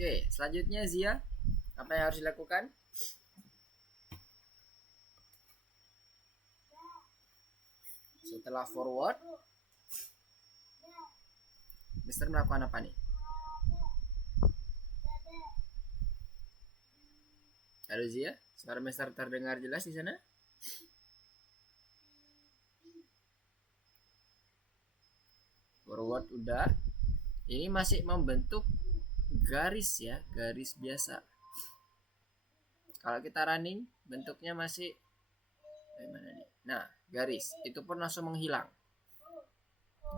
Oke, selanjutnya Zia, apa yang harus dilakukan? Setelah forward, Mister melakukan apa nih? Halo Zia, suara Mister terdengar jelas di sana? Forward udah. Ini masih membentuk garis ya, garis biasa. Kalau kita running, bentuknya masih gimana nih? Nah, garis itu pun langsung menghilang.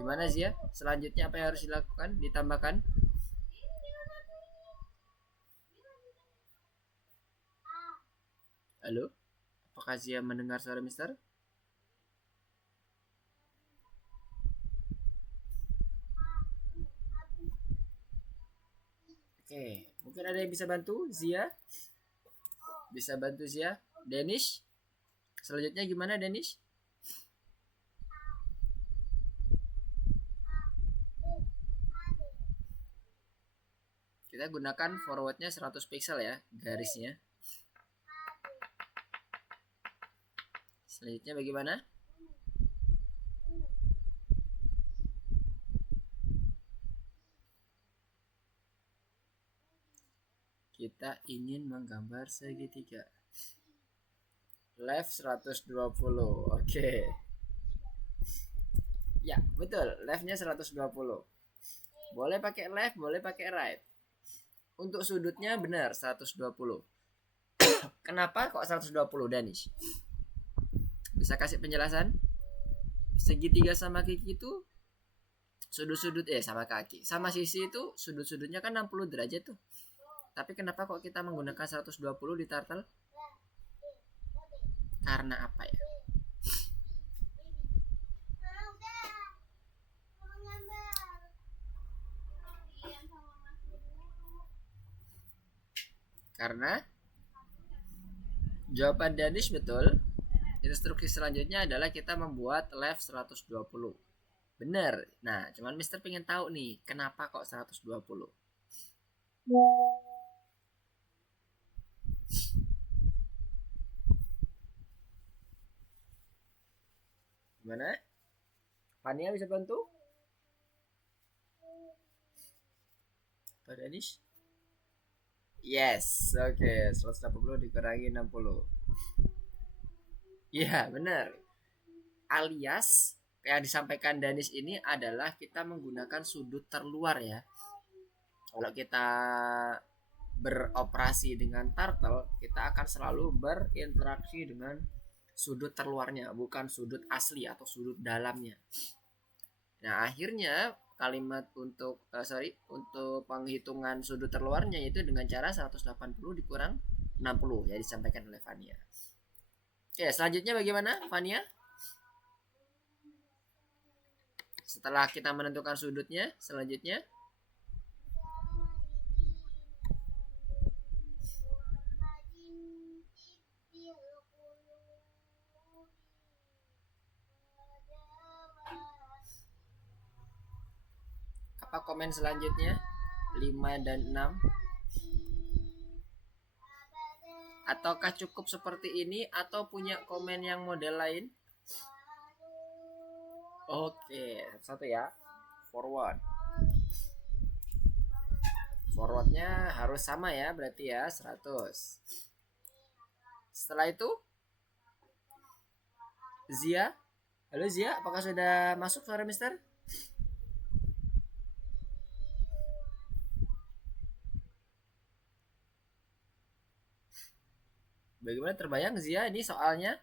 Gimana Zia? Selanjutnya apa yang harus dilakukan? Ditambahkan. Halo? Apakah Zia mendengar suara Mister? Oke, mungkin ada yang bisa bantu Zia? Bisa bantu Zia? Danish? Selanjutnya gimana Danish? Kita gunakan forwardnya 100 pixel ya, garisnya. Selanjutnya bagaimana? Kita ingin menggambar segitiga. Left 120. Oke. Ya, betul. Leftnya 120. Boleh pakai left, boleh pakai right. Untuk sudutnya benar 120. Kenapa kok 120 Danish? Bisa kasih penjelasan? Segitiga sama kaki itu sudut-sudut sama kaki. Sama sisi itu sudut-sudutnya kan 60 derajat tuh. Tapi kenapa kok kita menggunakan 120 di turtle? Karena apa ya? Karena jawaban Danish betul. Instruksi selanjutnya adalah kita membuat left 120. Bener. Nah, cuman Mister pengen tahu nih, kenapa kok 120? Gimana? Fania bisa bantu? Pak Danish? Yes, oke. 180 dikurangi 60. Iya, benar. Alias yang disampaikan Danish ini adalah kita menggunakan sudut terluar ya. Kalau kita beroperasi dengan turtle, kita akan selalu berinteraksi dengan sudut terluarnya, bukan sudut asli atau sudut dalamnya. Nah, akhirnya kalimat untuk untuk penghitungan sudut terluarnya itu dengan cara 180 dikurang 60 ya disampaikan oleh Fania. Oke, selanjutnya bagaimana Fania? Setelah kita menentukan sudutnya, selanjutnya apa komen selanjutnya? 5 dan 6. Ataukah cukup seperti ini atau punya komen yang model lain? Oke, satu ya. Forward. Forwardnya harus sama ya, berarti ya 100. Setelah itu Zia. Halo Zia, apakah sudah masuk suara Mister? Bagaimana terbayang Zia ini soalnya?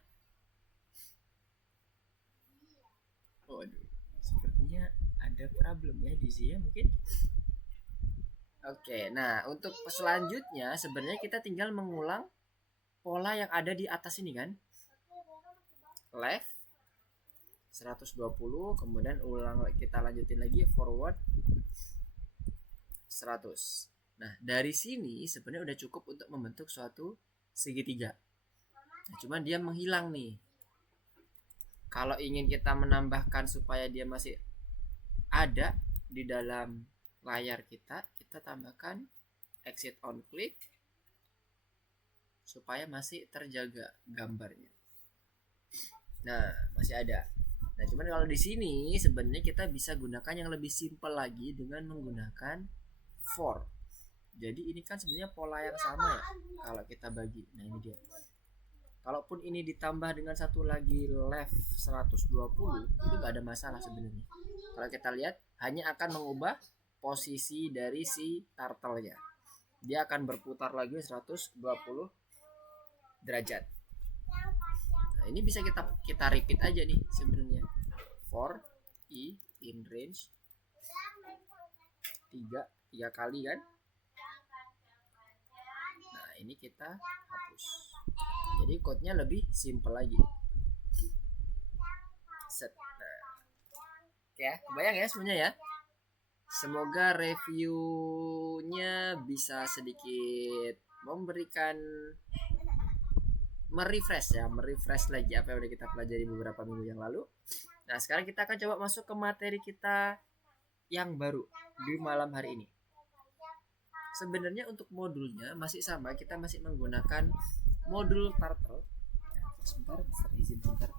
Waduh, sepertinya ada problem ya di Zia mungkin. Oke, nah untuk selanjutnya sebenarnya kita tinggal mengulang pola yang ada di atas ini kan. Left 120, kemudian ulang kita lanjutin lagi forward 100. Nah, dari sini sebenarnya udah cukup untuk membentuk suatu segitiga. Nah, cuman dia menghilang nih. Kalau ingin kita menambahkan supaya dia masih ada di dalam layar kita, kita tambahkan exit on click supaya masih terjaga gambarnya. Nah, masih ada. Nah, cuman kalau di sini sebenarnya kita bisa gunakan yang lebih simpel lagi dengan menggunakan for. Jadi ini kan sebenarnya pola yang sama ya kalau kita bagi. Nah, ini dia. Kalaupun ini ditambah dengan satu lagi left 120 itu gak ada masalah sebenarnya. Kalau kita lihat hanya akan mengubah posisi dari si turtle-nya. Dia akan berputar lagi 120 derajat. Nah, ini bisa kita repeat aja nih sebenarnya. For i in range 3 kali kan. Nah, ini kita hapus. Jadi code-nya lebih simple lagi. Set. Nah. Ya, kebayang ya semuanya ya. Semoga reviewnya bisa sedikit memberikan merefresh lagi apa yang udah kita pelajari beberapa minggu yang lalu. Nah, sekarang kita akan coba masuk ke materi kita yang baru di malam hari ini. Sebenarnya untuk modulnya masih sama, kita masih menggunakan modul turtle. Sebentar, izin sebentar.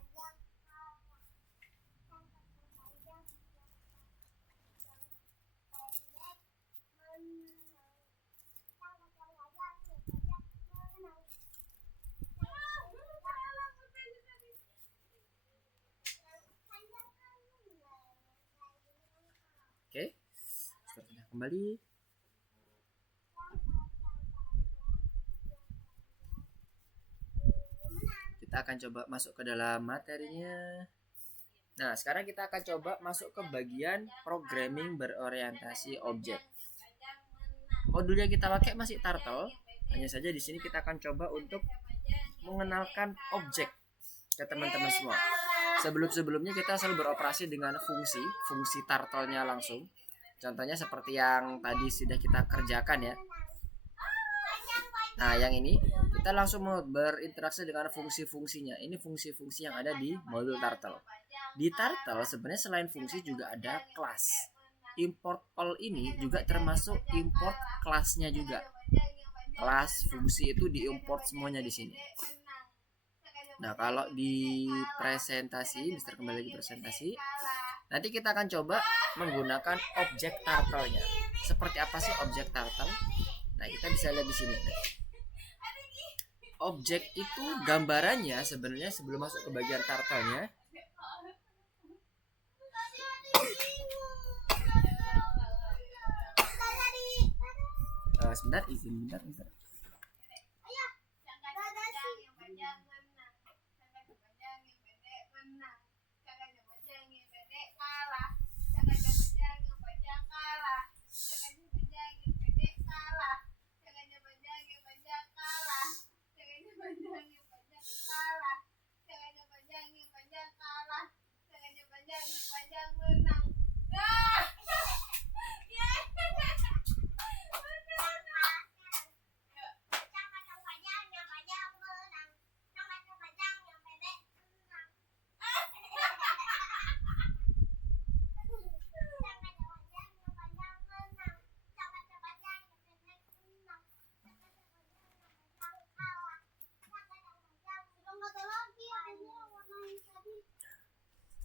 Oke, setelah kembali. Kita akan coba masuk ke dalam materinya. Nah, sekarang kita akan coba masuk ke bagian programming berorientasi objek. Modul yang kita pakai masih turtle, hanya saja di sini kita akan coba untuk mengenalkan objek ke teman-teman semua. Sebelumnya kita selalu beroperasi dengan fungsi turtle-nya langsung. Contohnya seperti yang tadi sudah kita kerjakan ya. Nah, yang ini kita langsung berinteraksi dengan fungsi-fungsinya. Ini fungsi-fungsi yang ada di modul turtle. Di turtle sebenarnya selain fungsi juga ada kelas. Import all ini juga termasuk import kelasnya juga. Kelas, fungsi itu diimport semuanya di sini. Nah, kalau di presentasi, Mister kembali lagi presentasi. Nanti kita akan coba menggunakan objek turtle-nya. Seperti apa sih objek turtle? Nah, kita bisa lihat di sini. Objek itu gambarannya sebenarnya sebelum masuk ke bagian turtle-nya. Sebentar, izin bentar.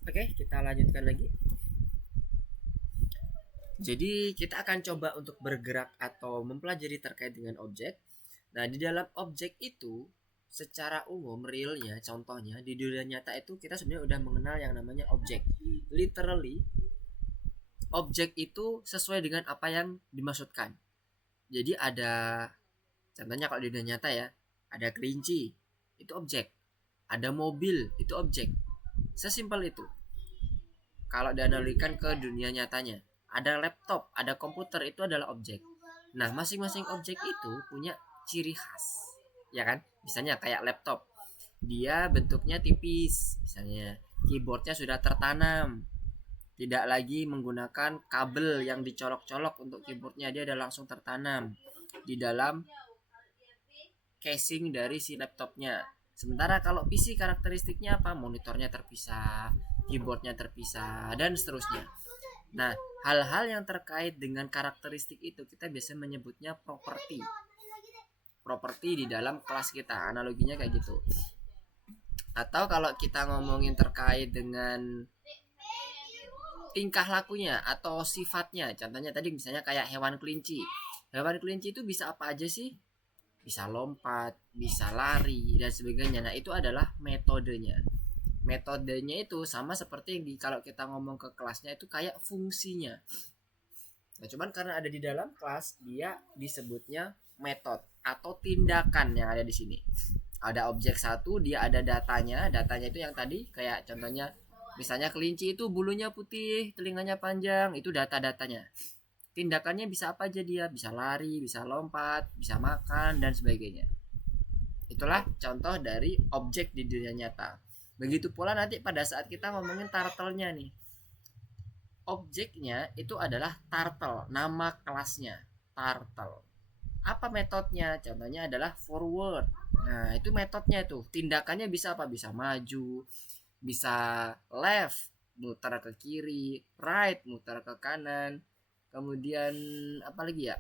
Oke, kita lanjutkan lagi. Jadi kita akan coba untuk bergerak atau mempelajari terkait dengan objek. Nah, di dalam objek itu secara umum realnya, contohnya di dunia nyata itu kita sebenarnya udah mengenal yang namanya objek. Literally, objek itu sesuai dengan apa yang dimaksudkan. Jadi ada, contohnya kalau di dunia nyata ya, ada kelinci, itu objek. Ada mobil, itu objek. Sesimpel itu. Kalau dianalogikan ke dunia nyatanya, ada laptop, ada komputer, itu adalah objek. Nah, masing-masing objek itu punya ciri khas, ya kan? Misalnya kayak laptop, dia bentuknya tipis, misalnya keyboardnya sudah tertanam, tidak lagi menggunakan kabel yang dicolok-colok untuk keyboardnya, dia udah langsung tertanam di dalam casing dari si laptopnya. Sementara kalau PC karakteristiknya apa? Monitornya terpisah, keyboardnya terpisah, dan seterusnya. Nah, hal-hal yang terkait dengan karakteristik itu kita biasa menyebutnya properti. Properti di dalam kelas kita, analoginya kayak gitu. Atau kalau kita ngomongin terkait dengan tingkah lakunya atau sifatnya, contohnya tadi misalnya kayak hewan kelinci. Hewan kelinci itu bisa apa aja sih? Bisa lompat, bisa lari dan sebagainya. Nah, itu adalah metodenya. Metodenya itu sama seperti yang kalau kita ngomong ke kelasnya itu kayak fungsinya. Nah, cuman karena ada di dalam kelas, dia disebutnya metode atau tindakan yang ada di sini. Ada objek satu, dia ada datanya. Datanya itu yang tadi kayak contohnya misalnya kelinci itu bulunya putih, telinganya panjang, itu data-datanya. Tindakannya bisa apa aja dia? Bisa lari, bisa lompat, bisa makan dan sebagainya. Itulah contoh dari objek di dunia nyata. Begitu pula nanti pada saat kita ngomongin turtle-nya nih. Objeknya itu adalah turtle, nama kelasnya turtle. Apa metodenya? Contohnya adalah forward. Nah, itu metodenya itu. Tindakannya bisa apa? Bisa maju, bisa left, muter ke kiri, right, muter ke kanan. Kemudian apa lagi ya?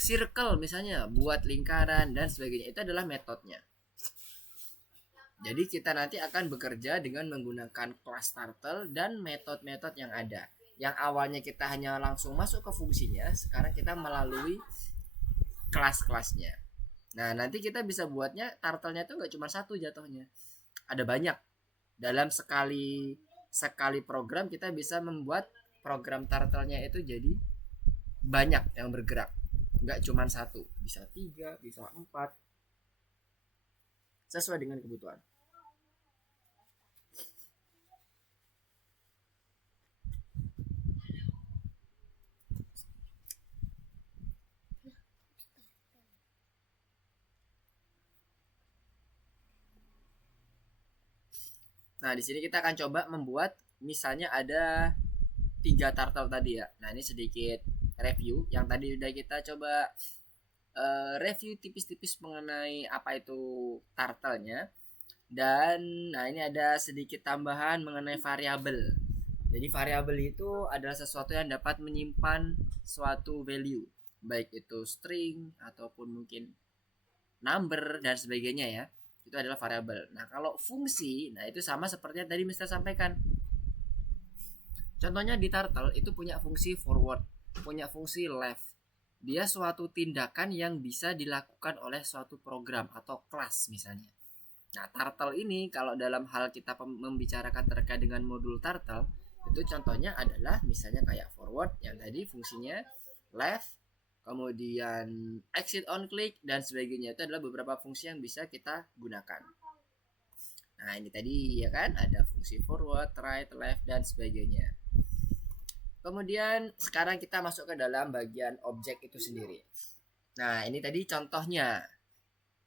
Circle misalnya, buat lingkaran dan sebagainya. Itu adalah metodenya. Jadi kita nanti akan bekerja dengan menggunakan kelas turtle dan metode-metode yang ada. Yang awalnya kita hanya langsung masuk ke fungsinya, sekarang kita melalui kelas-kelasnya. Nah, nanti kita bisa buatnya turtle-nya itu nggak cuma satu jatuhnya. Ada banyak. Dalam sekali program kita bisa membuat program turtle-nya itu jadi banyak yang bergerak. Nggak cuma satu, bisa 3, bisa 4. Sesuai dengan kebutuhan. Nah, di sini kita akan coba membuat misalnya ada 3 turtle tadi ya. Nah, ini sedikit review yang tadi udah kita coba review tipis-tipis mengenai apa itu turtle-nya. Dan nah ini ada sedikit tambahan mengenai variabel. Jadi variabel itu adalah sesuatu yang dapat menyimpan suatu value, baik itu string ataupun mungkin number dan sebagainya ya. Itu adalah variabel. Nah, kalau fungsi, nah itu sama seperti yang tadi Mister sampaikan. Contohnya di turtle itu punya fungsi forward, punya fungsi left. Dia suatu tindakan yang bisa dilakukan oleh suatu program atau kelas misalnya. Nah, turtle ini kalau dalam hal kita membicarakan terkait dengan modul turtle, itu contohnya adalah misalnya kayak forward yang tadi fungsinya left, kemudian exit on click dan sebagainya. Itu adalah beberapa fungsi yang bisa kita gunakan. Nah, ini tadi ya kan ada fungsi forward, right, left dan sebagainya. Kemudian sekarang kita masuk ke dalam bagian objek itu sendiri. Nah, ini tadi contohnya.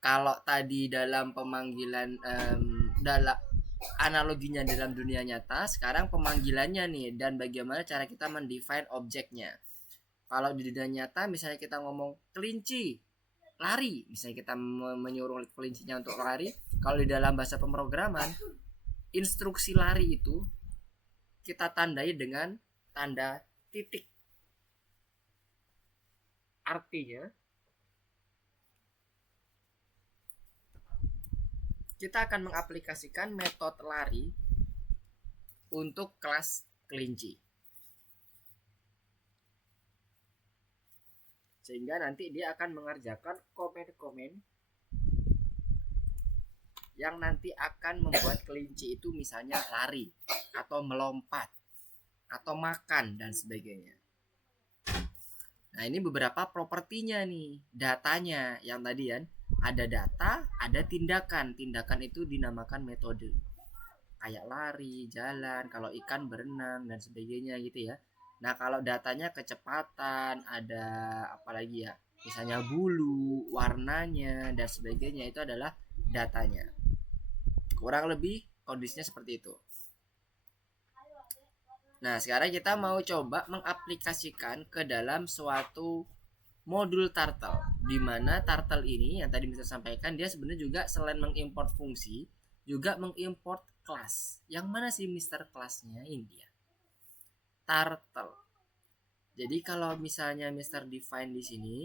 Kalau tadi dalam pemanggilan dalam analoginya dalam dunia nyata, sekarang pemanggilannya nih dan bagaimana cara kita mendefine objeknya. Kalau di dunia nyata misalnya kita ngomong kelinci lari, misalnya kita menyuruh kelincinya untuk lari, kalau di dalam bahasa pemrograman instruksi lari itu kita tandai dengan tanda titik. Artinya kita akan mengaplikasikan metode lari untuk kelas kelinci. Sehingga nanti dia akan mengerjakan komen-komen yang nanti akan membuat kelinci itu misalnya lari atau melompat atau makan dan sebagainya. Nah, ini beberapa propertinya nih, datanya yang tadi kan. Ada data, ada tindakan. Tindakan itu dinamakan metode. Kayak lari, jalan, kalau ikan berenang dan sebagainya gitu ya. Nah, kalau datanya kecepatan, ada apa lagi ya? Misalnya bulu, warnanya dan sebagainya itu adalah datanya. Kurang lebih kondisinya seperti itu. Nah, sekarang kita mau coba mengaplikasikan ke dalam suatu modul turtle, di mana turtle ini yang tadi bisa sampaikan dia sebenarnya juga selain mengimport fungsi juga mengimport kelas. Yang mana sih Mister kelasnya? Ini dia. turtle. Jadi kalau misalnya Mister define di sini,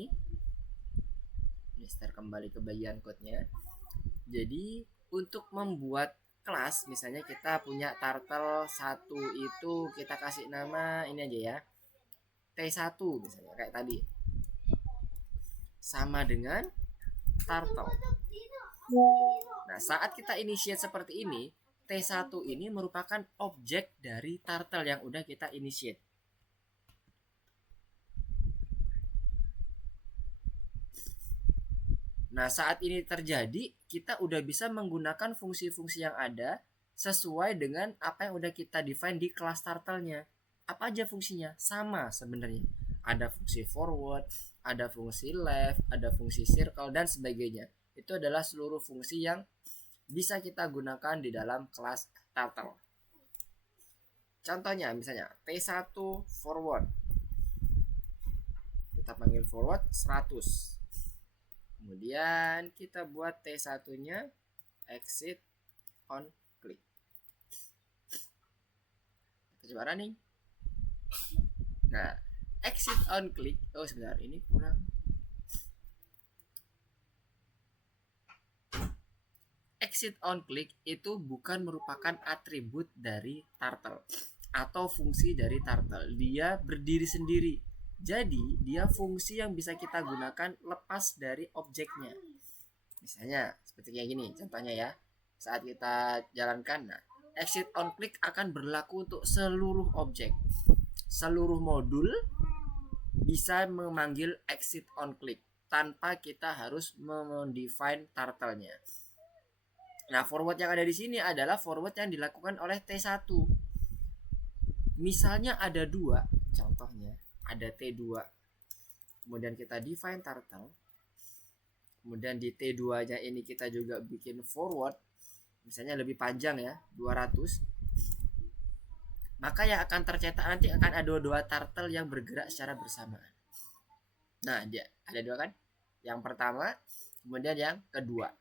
Mister kembali ke bagian code-nya. Jadi untuk membuat kelas, misalnya kita punya turtle 1 itu kita kasih nama ini aja ya. T1 misalnya kayak tadi. Sama dengan turtle. Nah, saat kita initiate seperti ini, T1 ini merupakan objek dari turtle yang udah kita initiate. Nah, saat ini terjadi, kita udah bisa menggunakan fungsi-fungsi yang ada sesuai dengan apa yang udah kita define di kelas turtle-nya. Apa aja fungsinya? Sama sebenarnya. Ada fungsi forward, ada fungsi left, ada fungsi circle, dan sebagainya. Itu adalah seluruh fungsi yang bisa kita gunakan di dalam kelas turtle. Contohnya misalnya T1 forward. Kita panggil forward 100. Kemudian kita buat T1-nya exit on click. Kita coba running. Nah, exit on click. Oh, sebentar, ini kurang. Exit on click itu bukan merupakan atribut dari turtle atau fungsi dari turtle. Dia berdiri sendiri. Jadi, dia fungsi yang bisa kita gunakan lepas dari objeknya. Misalnya, seperti kayak gini contohnya ya. Saat kita jalankan, nah, exit on click akan berlaku untuk seluruh objek. Seluruh modul bisa memanggil exit on click tanpa kita harus mendefine turtle-nya. Nah, forward yang ada di sini adalah forward yang dilakukan oleh T1. Misalnya ada 2, contohnya ada T2. Kemudian kita define turtle. Kemudian di T2-nya ini kita juga bikin forward. Misalnya lebih panjang ya, 200. Maka yang akan tercetak nanti akan ada 2 turtle yang bergerak secara bersamaan. Nah, dia ada 2 kan? Yang pertama, kemudian yang kedua.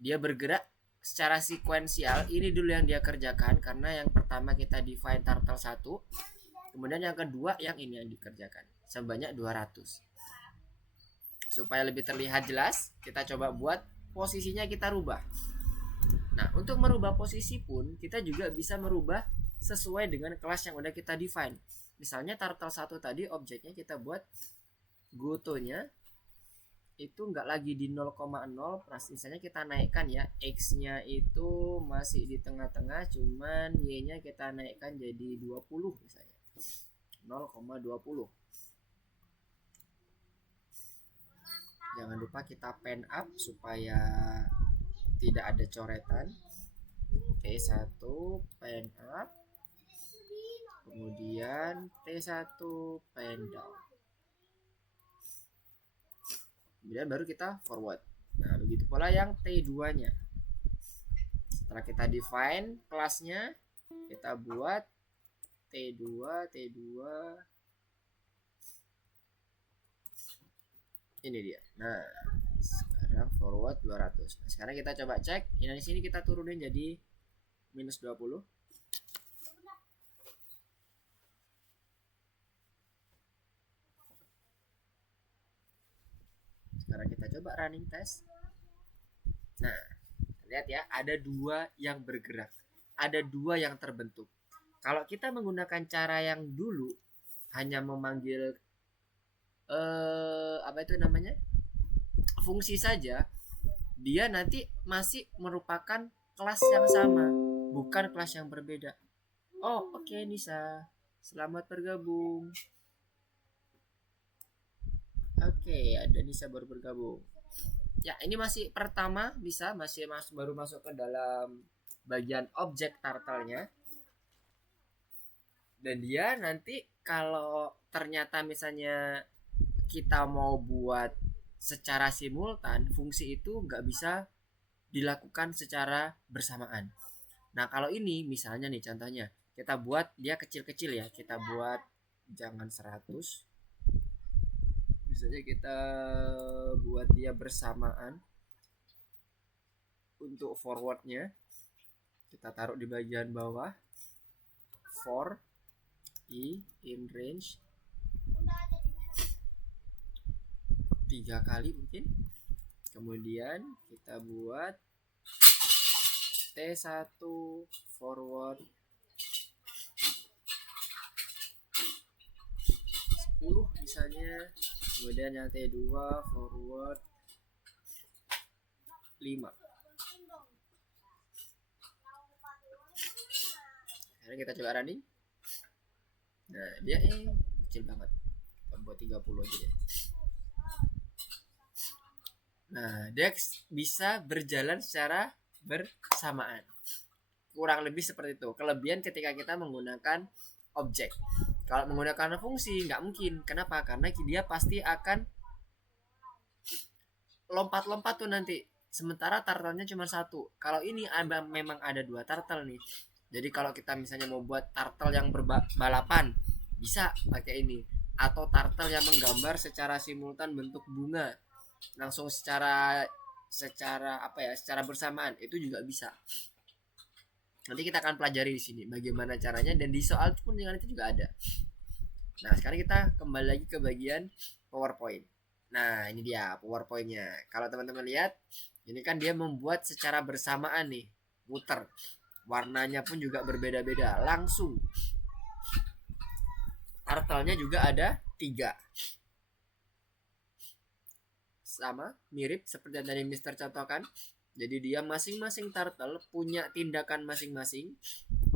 Dia bergerak secara sekuensial. Ini dulu yang dia kerjakan karena yang pertama kita define turtle 1. Kemudian yang kedua yang ini yang dikerjakan sebanyak 200. Supaya lebih terlihat jelas, kita coba buat posisinya kita rubah. Nah, untuk merubah posisi pun kita juga bisa merubah sesuai dengan kelas yang udah kita define. Misalnya turtle 1 tadi objeknya kita buat goto-nya itu nggak lagi di 0,0, misalnya kita naikkan ya, x-nya itu masih di tengah-tengah, cuman y-nya kita naikkan jadi 20 misalnya 0,20. Jangan lupa kita pen up supaya tidak ada coretan. T1 pen up, kemudian T1 pen down, kemudian baru kita forward. Nah, begitu pola yang T2 nya. Setelah kita define kelasnya, kita buat T2 ini dia. Nah, sekarang forward 200. Nah, sekarang kita coba cek. Ini di sini kita turunin jadi minus 20. Sekarang kita coba running test. Nah, lihat ya, ada 2 yang bergerak, ada 2 yang terbentuk. Kalau kita menggunakan cara yang dulu hanya memanggil apa itu namanya, fungsi saja, dia nanti masih merupakan kelas yang sama, bukan kelas yang berbeda. Oh, oke, Nisa, selamat bergabung. Oke, ada Nisa baru bergabung. Ya, ini masih pertama Nisa, masih baru masuk ke dalam bagian objek turtle-nya. Dan dia nanti kalau ternyata misalnya kita mau buat secara simultan, fungsi itu nggak bisa dilakukan secara bersamaan. Nah, kalau ini misalnya nih contohnya, kita buat dia kecil-kecil ya, kita buat jangan 100. Misalnya kita buat dia bersamaan. Untuk forwardnya kita taruh di bagian bawah, for in range 3 kali mungkin. Kemudian kita buat T1 forward 10 misalnya. Kemudian yang T2 forward 5. Sekarang kita coba running. Nah, dia kecil banget. Kita buat 30 aja deh. Nah, dia bisa berjalan secara bersamaan. Kurang lebih seperti itu. Kelebihan ketika kita menggunakan objek. Kalau menggunakan fungsi nggak mungkin. Kenapa? Karena dia pasti akan lompat-lompat tuh nanti. Sementara turtle-nya cuma satu. Kalau ini memang ada 2 turtle nih. Jadi kalau kita misalnya mau buat turtle yang berbalapan, bisa pakai ini. Atau turtle yang menggambar secara simultan bentuk bunga, langsung secara bersamaan, itu juga bisa. Nanti kita akan pelajari di sini bagaimana caranya, dan di soal pun dengan itu juga ada. Nah, sekarang kita kembali lagi ke bagian PowerPoint. Nah, ini dia PowerPoint-nya. Kalau teman-teman lihat, ini kan dia membuat secara bersamaan nih, muter. Warnanya pun juga berbeda-beda, langsung. Turtle-nya juga ada 3. Sama, mirip seperti yang tadi Mister contohkan. Jadi dia masing-masing turtle punya tindakan masing-masing,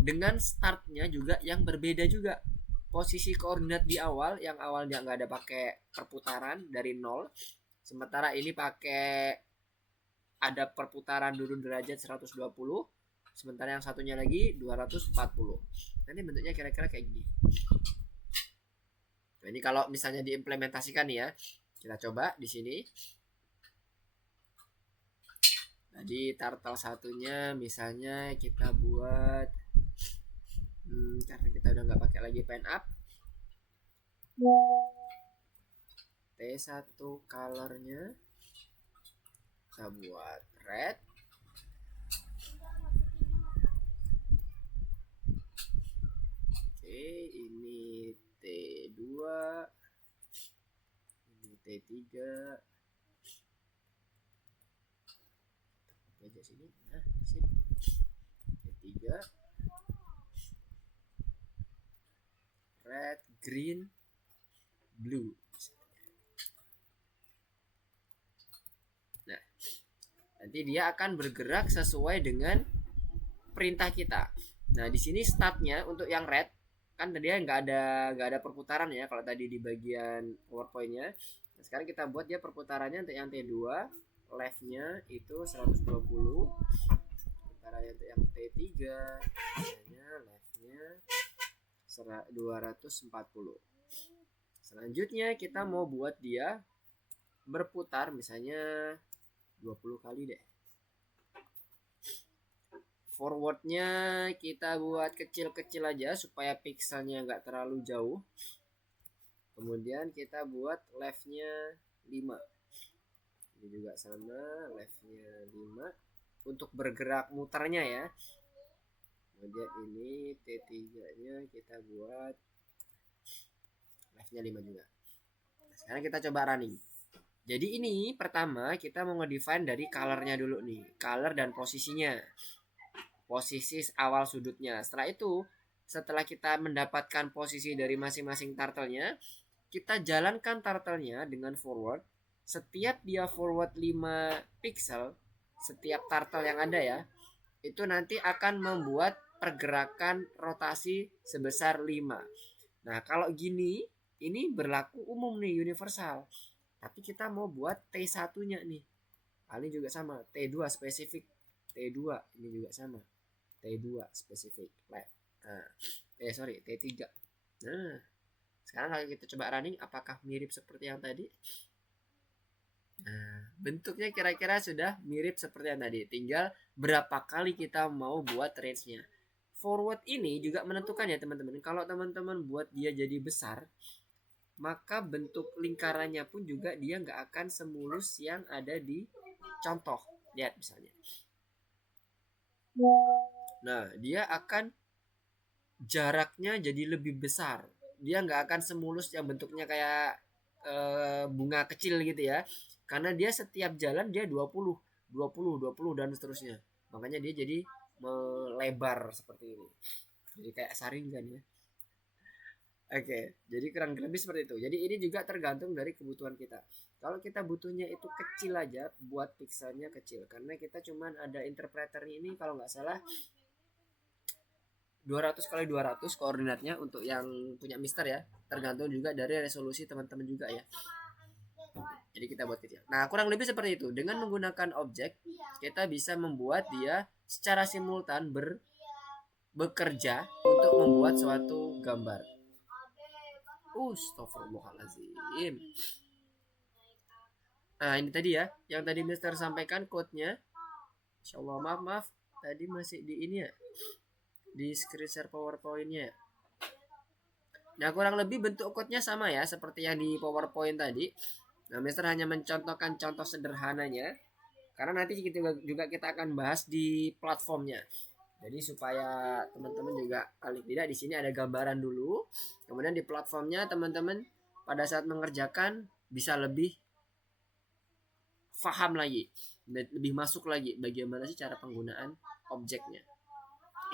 dengan startnya juga yang berbeda juga. Posisi koordinat di awal, yang awalnya nggak ada pakai perputaran dari 0, sementara ini pakai ada perputaran dulu derajat 120, sementara yang satunya lagi 240. Nanti bentuknya kira-kira kayak gini. Nah, ini kalau misalnya diimplementasikan ya, kita coba di sini. Jadi turtle satunya misalnya kita buat karena kita udah nggak pakai lagi pen up, T1 colornya kita buat red. Oke, ini T2, ini T3. Aja sini. Nah, sip. T3. Red, green, blue. Nah, nanti dia akan bergerak sesuai dengan perintah kita. Nah, di sini startnya untuk yang red kan tadi nggak ada perputaran ya kalau tadi di bagian PowerPoint-nya. Nah, sekarang kita buat dia perputarannya untuk yang T2, left-nya itu 120. Sementara untuk yang T3 left-nya 240. Selanjutnya kita mau buat dia berputar misalnya 20 kali deh. Forwardnya kita buat kecil-kecil aja supaya pixelnya nggak terlalu jauh. Kemudian kita buat leftnya 5. Ini juga sama, leftnya 5 untuk bergerak muternya ya. Kemudian ini T3 nya kita buat leftnya 5 juga. Nah, sekarang kita coba running. Jadi ini pertama kita mau ngedefine dari colornya dulu nih, color dan posisinya, posisi awal sudutnya. Setelah itu, setelah kita mendapatkan posisi dari masing-masing turtle-nya, kita jalankan turtle-nya dengan forward. Setiap dia forward 5 pixel, setiap turtle yang ada ya, itu nanti akan membuat pergerakan rotasi sebesar 5. Nah, kalau gini, ini berlaku umum nih, universal. Tapi kita mau buat T1-nya nih. Ini juga sama, T2 spesifik. T2 ini juga sama. T2 spesifik. Nah, T3. Nah, sekarang kalau kita coba running, apakah mirip seperti yang tadi? Nah, bentuknya kira-kira sudah mirip seperti yang tadi. Tinggal berapa kali kita mau buat range-nya. Forward ini juga menentukan ya teman-teman. Kalau teman-teman buat dia jadi besar, maka bentuk lingkarannya pun juga dia nggak akan semulus yang ada di contoh. Lihat misalnya. Nah, dia akan jaraknya jadi lebih besar. Dia nggak akan semulus yang bentuknya kayak bunga kecil gitu ya. Karena dia setiap jalan dia 20, 20, 20 dan seterusnya. Makanya dia jadi melebar seperti ini. Jadi kayak saringan ya. Oke, jadi kurang lebih seperti itu. Jadi ini juga tergantung dari kebutuhan kita. Kalau kita butuhnya itu kecil aja, buat pixelnya kecil. Karena kita cuman ada interpreternya ini kalau nggak salah 200 kali 200 koordinatnya untuk yang punya Mister ya. Tergantung juga dari resolusi teman-teman juga ya. Jadi kita buat kecil. Nah, kurang lebih seperti itu. Dengan menggunakan objek, kita bisa membuat dia secara simultan bekerja untuk membuat suatu gambar. Astagfirullahaladzim. Nah, ini tadi ya, yang tadi Mister sampaikan code-nya. Insyaallah maaf. Tadi masih di ini ya. Di screen share PowerPoint-nya. Nah, kurang lebih bentuk code-nya sama ya, seperti yang di PowerPoint tadi. Nah, Mister hanya mencontohkan contoh sederhananya. Karena nanti juga kita akan bahas di platformnya. Jadi supaya teman-teman juga paling tidak di sini ada gambaran dulu. Kemudian di platformnya teman-teman pada saat mengerjakan bisa lebih paham lagi, lebih masuk lagi bagaimana sih cara penggunaan objeknya.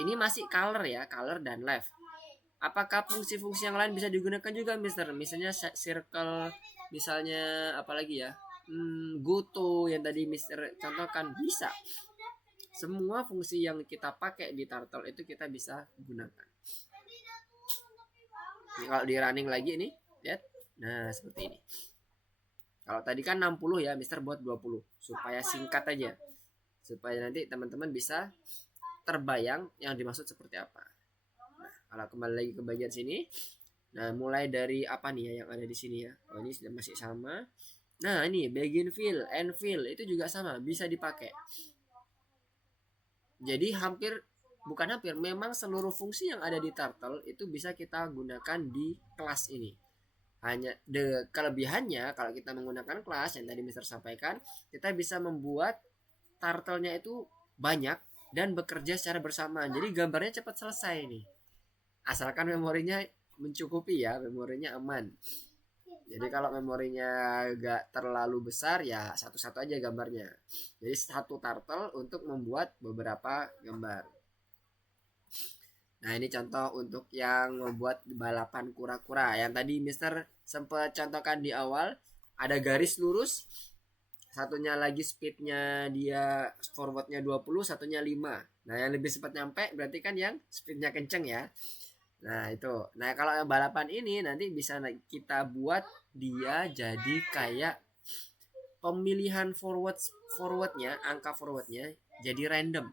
Ini masih color ya, color dan left. Apakah fungsi-fungsi yang lain bisa digunakan juga, Mister? Misalnya circle, misalnya apalagi ya, goto yang tadi Mister contohkan bisa. Semua fungsi yang kita pakai di Turtle itu kita bisa gunakan. Ini kalau di running lagi ini, lihat. Nah, seperti ini. Kalau tadi kan 60 ya, Mister buat 20 supaya singkat aja. Supaya nanti teman-teman bisa terbayang yang dimaksud seperti apa. Nah, kalau kembali lagi ke bagian sini. Nah, mulai dari apa nih ya yang ada di sini ya? Oh, ini sudah masih sama. Nah, ini begin fill, end fill itu juga sama, bisa dipakai. Jadi memang seluruh fungsi yang ada di Turtle itu bisa kita gunakan di kelas ini. Hanya kelebihannya kalau kita menggunakan kelas yang tadi Mister sampaikan, kita bisa membuat Turtle-nya itu banyak dan bekerja secara bersamaan. Jadi gambarnya cepat selesai nih. Asalkan memorinya mencukupi ya, memorinya aman. Jadi kalau memorinya gak terlalu besar ya satu-satu aja gambarnya. Jadi satu turtle untuk membuat beberapa gambar. Nah, ini contoh untuk yang membuat balapan kura-kura. Yang tadi Mister sempat contohkan di awal, ada garis lurus. Satunya lagi speednya dia forwardnya 20, satunya 5. Nah, yang lebih cepat nyampe berarti kan yang speednya kenceng ya. Nah, itu. Nah, kalau yang balapan ini nanti bisa kita buat dia jadi kayak pemilihan forwardnya, angka forwardnya jadi random.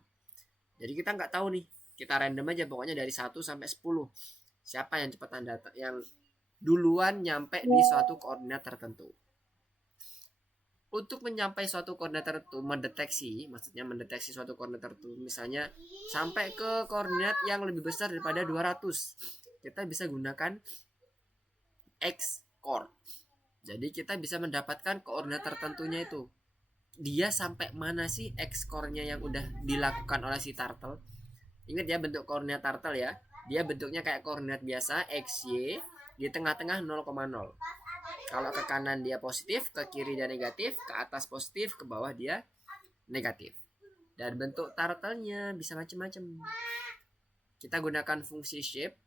Jadi kita nggak tahu nih, kita random aja pokoknya dari 1 sampai 10. Siapa yang cepat yang duluan nyampe di suatu koordinat tertentu. Untuk mencapai suatu koordinat tertentu, maksudnya mendeteksi suatu koordinat tertentu, misalnya sampai ke koordinat yang lebih besar daripada 200, kita bisa gunakan X core. Jadi kita bisa mendapatkan koordinat tertentunya itu. Dia sampai mana sih X core-nya yang udah dilakukan oleh si turtle. Ingat ya bentuk koordinat turtle ya. Dia bentuknya kayak koordinat biasa, X, Y, di tengah-tengah 0,0. Kalau ke kanan dia positif, ke kiri dia negatif, ke atas positif, ke bawah dia negatif. Dan bentuk turtle-nya bisa macam-macam. Kita gunakan fungsi shape.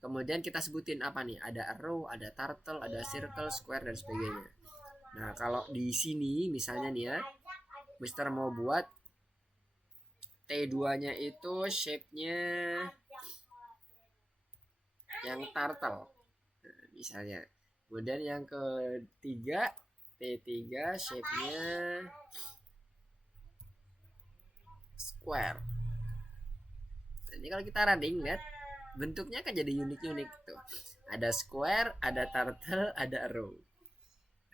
Kemudian kita sebutin apa nih? Ada arrow, ada turtle, ada circle, square dan sebagainya. Nah, kalau di sini misalnya nih ya, Mister mau buat T2-nya itu shape-nya yang turtle. Nah, misalnya. Kemudian yang ketiga T3 shape-nya square. Nah, ini kalau kita running lihat bentuknya kan jadi unik-unik tuh. Ada square, ada turtle, ada arrow.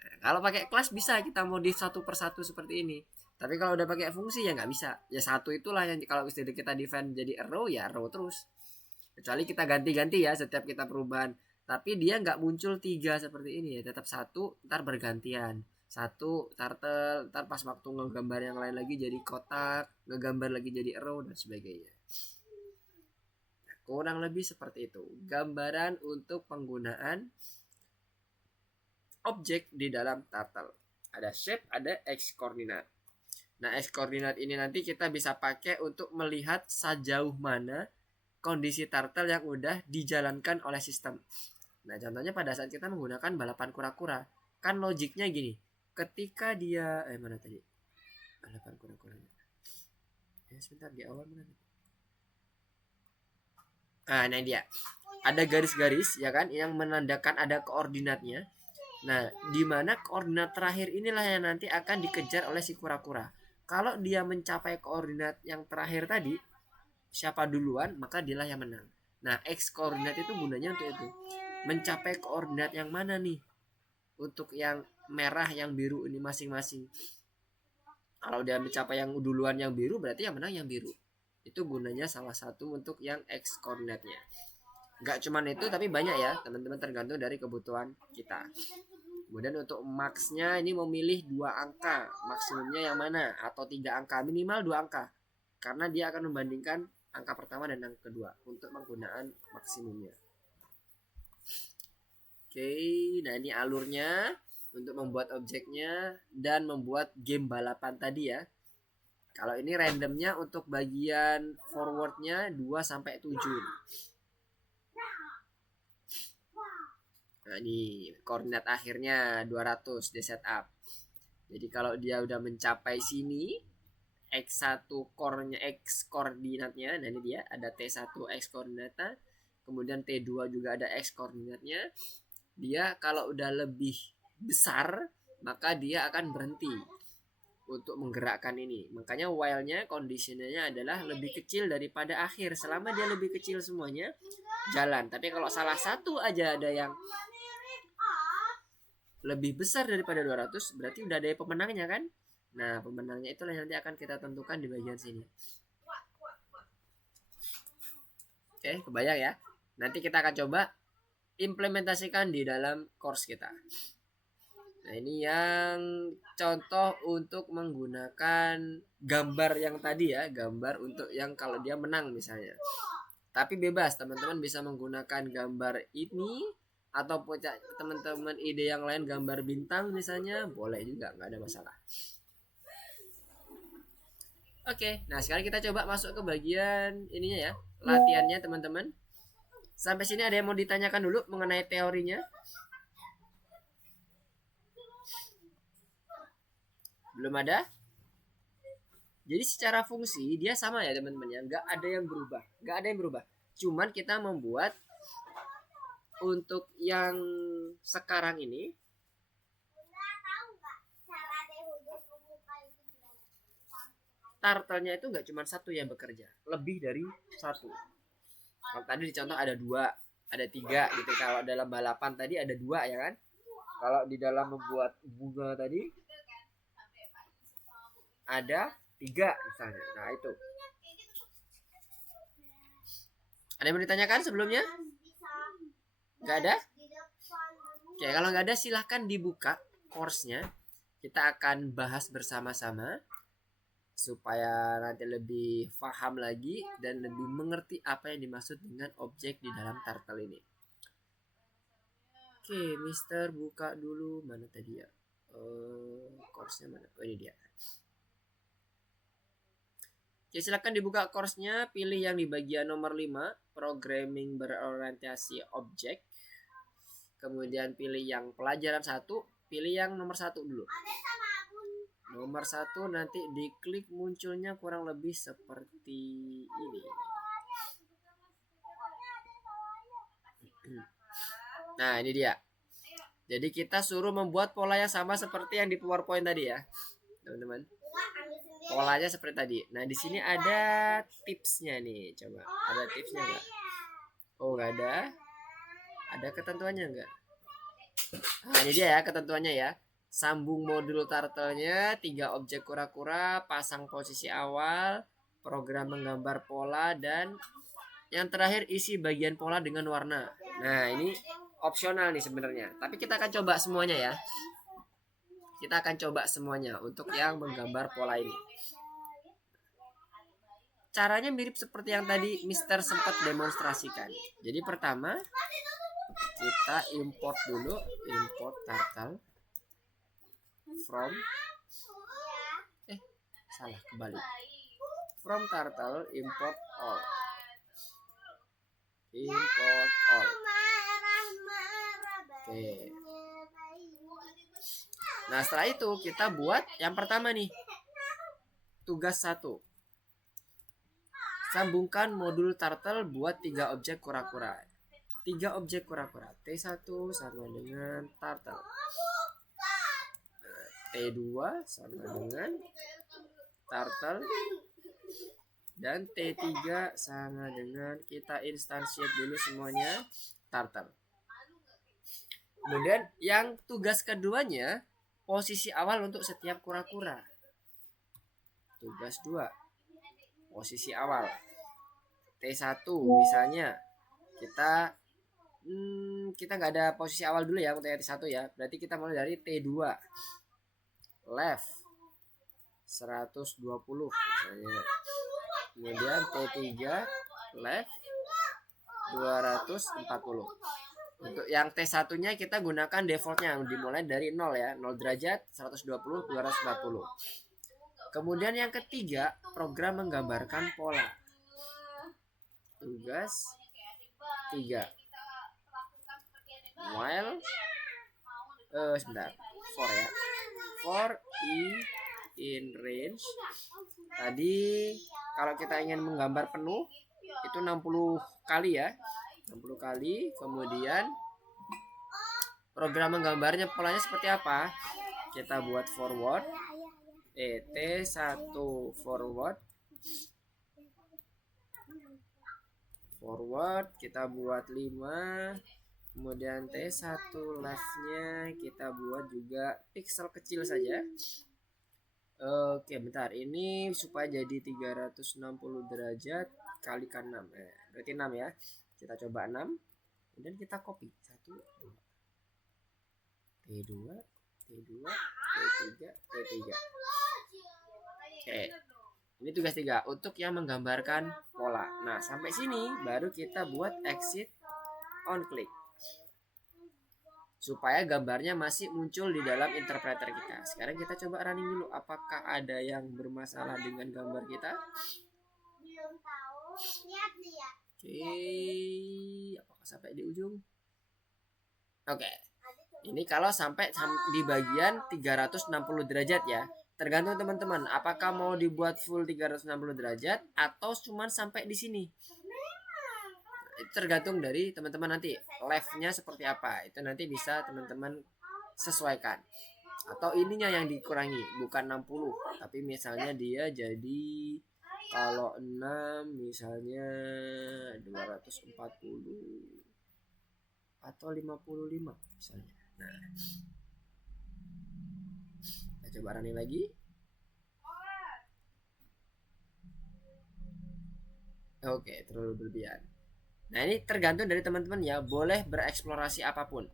Nah, kalau pakai kelas bisa kita modif satu persatu seperti ini. Tapi kalau udah pakai fungsi ya nggak bisa. Ya satu itulah yang kalau istilah kita define jadi arrow ya arrow terus. Kecuali kita ganti-ganti ya setiap kita perubahan. Tapi dia nggak muncul 3 seperti ini ya, tetap satu, ntar bergantian. Satu turtle, ntar pas waktu ngegambar yang lain lagi jadi kotak, ngegambar lagi jadi arrow dan sebagainya. Kurang lebih seperti itu. Gambaran untuk penggunaan objek di dalam turtle. Ada shape, ada x koordinat. Nah, x koordinat ini nanti kita bisa pakai untuk melihat sejauh mana kondisi turtle yang udah dijalankan oleh sistem. Nah, contohnya pada saat kita menggunakan balapan kura-kura, kan logiknya gini. Ketika dia mana tadi? Balapan kura-kura. Ya, sebentar di awal mana? Nah, ini dia. Ada garis-garis ya kan yang menandakan ada koordinatnya. Nah, di mana koordinat terakhir inilah yang nanti akan dikejar oleh si kura-kura. Kalau dia mencapai koordinat yang terakhir tadi, siapa duluan, maka dialah yang menang. Nah, x koordinat itu gunanya untuk itu. Mencapai koordinat yang mana nih? Untuk yang merah, yang biru ini masing-masing. Kalau dia mencapai yang duluan yang biru, berarti yang menang yang biru. Itu gunanya salah satu untuk yang x koordinatnya. Gak cuman itu tapi banyak ya teman-teman, tergantung dari kebutuhan kita. Kemudian untuk max-nya ini memilih 2 angka, maksimumnya yang mana, atau 3 angka, minimal 2 angka. Karena dia akan membandingkan angka pertama dan angka kedua untuk penggunaan maksimumnya. Oke, nah ini alurnya untuk membuat objeknya dan membuat game balapan tadi ya. Kalau ini randomnya untuk bagian forwardnya 2-7. Nah ini koordinat akhirnya 200 di setup. Jadi kalau dia udah mencapai sini, X1 core-nya, X koordinatnya, nah ini dia ada T1 X koordinatnya, kemudian T2 juga ada X koordinatnya. Dia kalau udah lebih besar, maka dia akan berhenti untuk menggerakkan ini. Makanya while-nya conditionnya adalah lebih kecil daripada akhir. Selama dia lebih kecil semuanya jalan. Tapi kalau salah satu aja ada yang lebih besar daripada 200, berarti udah ada pemenangnya kan? Nah, pemenangnya itulah yang nanti akan kita tentukan di bagian sini. Oke, kebayang ya? Nanti kita akan coba implementasikan di dalam course kita. Nah, ini yang contoh untuk menggunakan gambar yang tadi ya, gambar untuk yang kalau dia menang misalnya. Tapi bebas, teman-teman bisa menggunakan gambar ini atau punya teman-teman ide yang lain, gambar bintang misalnya, boleh juga, nggak ada masalah. Oke, nah sekarang kita coba masuk ke bagian ininya ya, latihannya teman-teman. Sampai sini ada yang mau ditanyakan dulu mengenai teorinya? Belum ada? Jadi secara fungsi dia sama ya teman-teman ya, nggak ada yang berubah, cuman kita membuat untuk yang sekarang ini turtle-nya itu nggak cuma satu yang bekerja, lebih dari satu. Kalau tadi dicontoh ada 2, ada 3 gitu. Kalau dalam balapan tadi ada 2 ya kan. Kalau di dalam membuat bunga tadi ada 3 misalnya. Nah itu. Ada yang mau ditanyakan sebelumnya? Gak ada? Oke, kalau nggak ada silahkan dibuka course-nya. Kita akan bahas bersama-sama supaya nanti lebih paham lagi dan lebih mengerti apa yang dimaksud dengan objek di dalam turtle ini. Oke, Mister buka dulu mana tadi ya? Course-nya mana? Oh ini dia. Oke, silakan dibuka course-nya, pilih yang di bagian nomor 5, programming berorientasi objek. Kemudian pilih yang pelajaran 1, pilih yang nomor 1 dulu. Nomor 1 nanti diklik munculnya kurang lebih seperti ini. Nah ini dia. Jadi kita suruh membuat pola yang sama seperti yang di PowerPoint tadi ya, teman-teman. Polanya seperti tadi. Nah di sini ada tipsnya nih, coba. Ada tipsnya nggak? Oh nggak ada. Ada ketentuannya nggak? Nah ini dia ya ketentuannya ya. Sambung modul turtle-nya, 3 objek kura-kura, pasang posisi awal, program menggambar pola, dan yang terakhir isi bagian pola dengan warna. Nah ini opsional nih sebenarnya, tapi kita akan coba semuanya ya. Kita akan coba semuanya untuk yang menggambar pola ini. Caranya mirip seperti yang tadi Mister sempat demonstrasikan. Jadi pertama kita import dulu, import turtle from salah kembali. From turtle import all. Import all. Oke. Nah, setelah itu kita buat yang pertama nih. Tugas 1. Sambungkan modul turtle buat 3 objek kura-kura. 3 objek kura-kura. T1 sama dengan turtle. T2 sama dengan turtle. Dan T3 sama dengan, kita instansiate dulu semuanya, turtle. Kemudian yang tugas keduanya, posisi awal untuk setiap kura-kura. Tugas 2. Posisi awal. T1 misalnya kita nggak ada posisi awal dulu ya untuk T1 ya. Berarti kita mulai dari T2. Left 120 misalnya. Kemudian T3 left 240. Untuk yang T1-nya kita gunakan defaultnya dimulai dari 0 ya. 0 derajat 120 240. Kemudian yang ketiga, program menggambarkan pola. Tugas 3. While sebentar. For ya. For in range. Tadi kalau kita ingin menggambar penuh itu 60 kali ya. 60 kali. Kemudian program menggambarnya polanya seperti apa? Kita buat forward. T1 forward. Forward kita buat 5. Kemudian T1 leftnya kita buat juga pixel kecil saja. Oke, bentar. Ini supaya jadi 360 derajat kalikan 6. Berarti 6 ya. Kita coba 6. Kemudian kita copy. 1, 2. T2, T2, T3, T3. Oke. Ini tugas 3 untuk yang menggambarkan pola. Nah, sampai sini baru kita buat exit on click. Supaya gambarnya masih muncul di dalam interpreter kita. Sekarang kita coba running dulu. Apakah ada yang bermasalah dengan gambar kita? Belum tahu. Lihat nih ya. Oke. Apakah sampai di ujung? Oke. Ini kalau sampai di bagian 360 derajat ya. Tergantung teman-teman. Apakah mau dibuat full 360 derajat atau cuma sampai di sini? Tergantung dari teman-teman nanti live-nya seperti apa, itu nanti bisa teman-teman sesuaikan. Atau ininya yang dikurangi, bukan 60 tapi misalnya dia jadi kalau 6 misalnya 240 atau 55 misalnya. Nah, kita coba running lagi. Oke, terlalu berlebihan. Nah, ini tergantung dari teman-teman ya, boleh bereksplorasi apapun.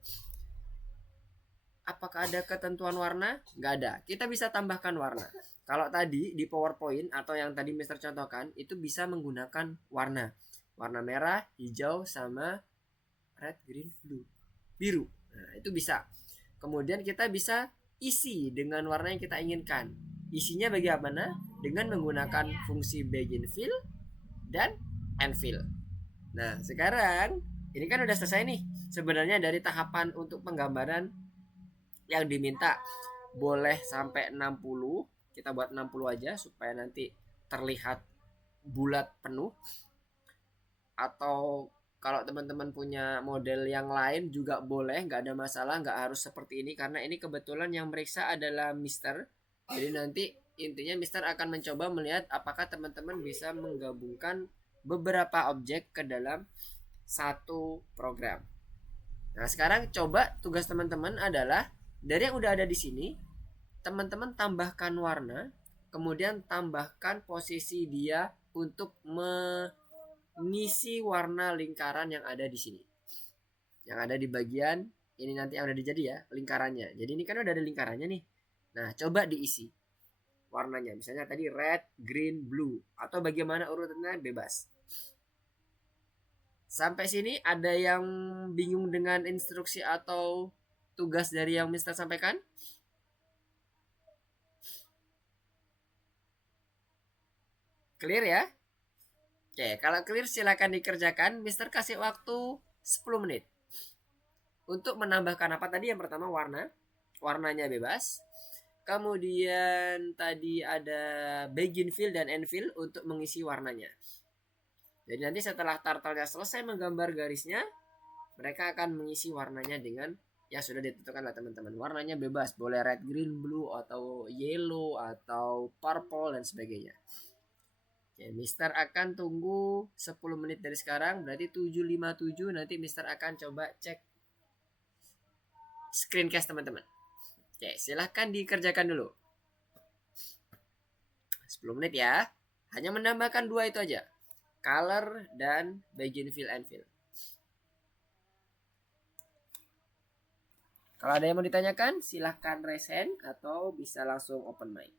Apakah ada ketentuan warna? Nggak ada. Kita bisa tambahkan warna. Kalau tadi di PowerPoint atau yang tadi Mister contohkan, itu bisa menggunakan warna. Warna merah, hijau, sama red, green, blue. Biru. Nah, itu bisa. Kemudian kita bisa isi dengan warna yang kita inginkan. Isinya bagaimana? Dengan menggunakan fungsi begin fill dan end fill. Nah, sekarang ini kan udah selesai nih. Sebenarnya dari tahapan untuk penggambaran yang diminta boleh sampai 60. Kita buat 60 aja supaya nanti terlihat bulat penuh. Atau kalau teman-teman punya model yang lain juga boleh, nggak ada masalah, nggak harus seperti ini karena ini kebetulan yang meriksa adalah Mister. Jadi nanti intinya Mister akan mencoba melihat apakah teman-teman bisa menggabungkan beberapa objek ke dalam satu program. Nah, sekarang coba tugas teman-teman adalah dari yang udah ada di sini, teman-teman tambahkan warna, kemudian tambahkan posisi dia untuk mengisi warna lingkaran yang ada di sini. Yang ada di bagian ini nanti yang udah jadi ya, lingkarannya. Jadi ini kan udah ada lingkarannya nih. Nah, coba diisi. warnanya. Misalnya tadi red, green, blue, atau bagaimana urutannya bebas. Sampai sini ada yang bingung dengan instruksi atau tugas dari yang Mister sampaikan? Clear ya? Oke, kalau clear silakan dikerjakan. Mister kasih waktu 10 menit. Untuk menambahkan apa tadi? Yang pertama warna. Warnanya bebas. Kemudian tadi ada begin fill dan end fill untuk mengisi warnanya. Jadi nanti setelah turtle-nya selesai menggambar garisnya, mereka akan mengisi warnanya dengan yang sudah ditentukan lah teman-teman. Warnanya bebas, boleh red, green, blue, atau yellow, atau purple, dan sebagainya. Oke, Mister akan tunggu 10 menit dari sekarang, berarti 7.57. Nanti Mister akan coba cek screencast teman-teman. Oke, silahkan dikerjakan dulu. 10 menit ya. Hanya menambahkan dua itu aja. Color dan begin fill and fill. Kalau ada yang mau ditanyakan, silahkan raise hand atau bisa langsung open mic.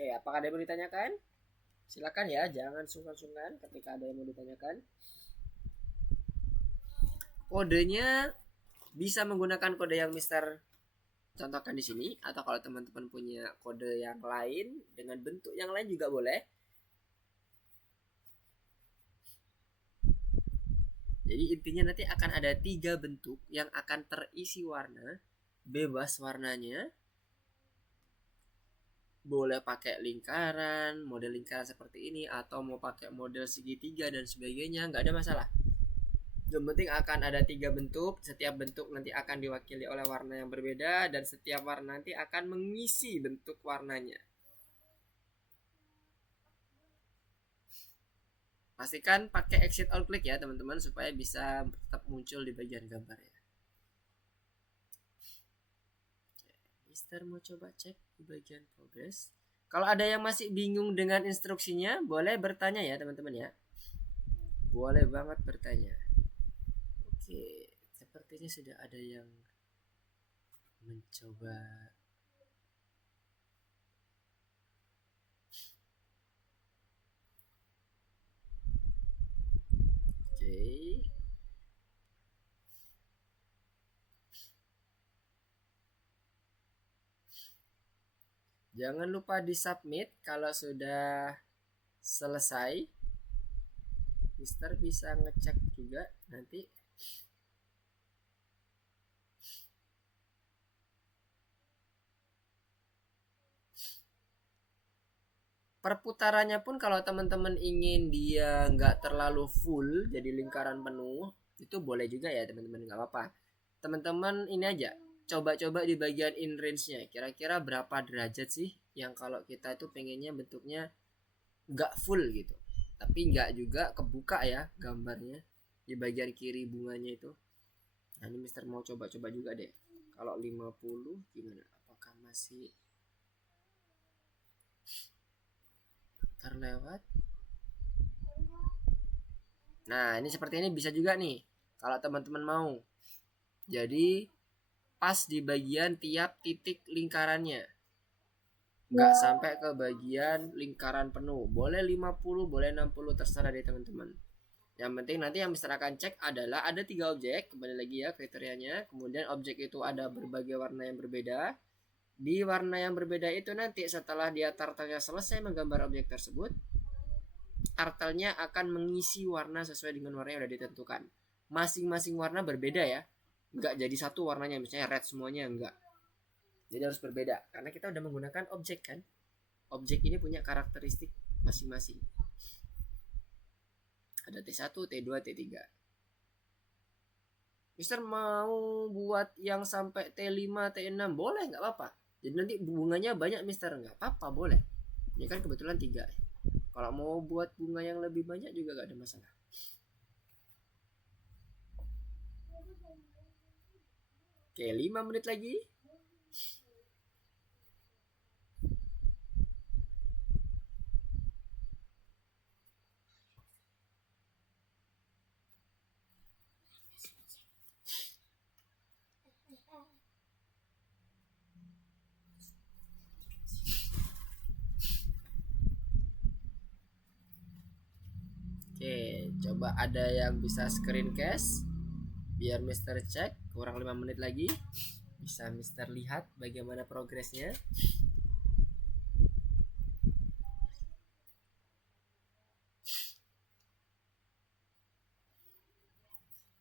Oke, apakah ada yang mau ditanyakan? Silakan ya, jangan sungkan-sungkan ketika ada yang mau ditanyakan. Kodenya bisa menggunakan kode yang Mister contohkan di sini, atau kalau teman-teman punya kode yang lain dengan bentuk yang lain juga boleh. Jadi intinya nanti akan ada 3 bentuk yang akan terisi warna, bebas warnanya. Boleh pakai lingkaran, model lingkaran seperti ini, atau mau pakai model segitiga dan sebagainya, nggak ada masalah. Yang penting akan ada 3 bentuk, setiap bentuk nanti akan diwakili oleh warna yang berbeda, dan setiap warna nanti akan mengisi bentuk warnanya. Pastikan pakai exit all click ya teman-teman, supaya bisa tetap muncul di bagian gambar ya. Mister mau coba cek di bagian progress. Kalau ada yang masih bingung dengan instruksinya, boleh bertanya ya teman-teman ya. Boleh banget bertanya. Oke, sepertinya sudah ada yang mencoba. Oke. Jangan lupa di submit kalau sudah selesai. Mister bisa ngecek juga nanti. Perputarannya pun kalau teman-teman ingin dia nggak terlalu full jadi lingkaran penuh, itu boleh juga ya teman-teman, nggak apa-apa. Teman-teman ini aja coba-coba di bagian in range-nya, kira-kira berapa derajat sih yang kalau kita itu pengennya bentuknya nggak full gitu, tapi nggak juga kebuka ya gambarnya di bagian kiri bunganya itu. Nah ini Mister mau coba-coba juga deh, kalau 50 gimana, apakah masih terlewat. Nah ini seperti ini bisa juga nih kalau teman-teman mau, jadi pas di bagian tiap titik lingkarannya, nggak sampai ke bagian lingkaran penuh. Boleh 50, boleh 60, terserah deh teman-teman. Yang penting nanti yang Mister akan cek adalah ada 3 objek, kembali lagi ya kriterianya. Kemudian objek itu ada berbagai warna yang berbeda, Di warna yang berbeda itu nanti setelah dia turtle-nya selesai menggambar objek tersebut, turtle-nya akan mengisi warna sesuai dengan warna yang sudah ditentukan. Masing-masing warna berbeda ya. Enggak jadi satu warnanya, misalnya red semuanya, enggak. Jadi harus berbeda karena kita udah menggunakan objek kan. Objek ini punya karakteristik masing-masing. Ada T1, T2, T3. Mister mau buat yang sampai T5, T6 boleh, nggak apa-apa. Jadi nanti bunganya banyak Mister, nggak apa-apa, boleh. Ini kan kebetulan 3. Kalau mau buat bunga yang lebih banyak juga nggak ada masalah. Oke, 5 menit lagi. Oke, coba ada yang bisa screencast biar Mister cek. Kurang 5 menit lagi. Bisa Mister lihat bagaimana progresnya.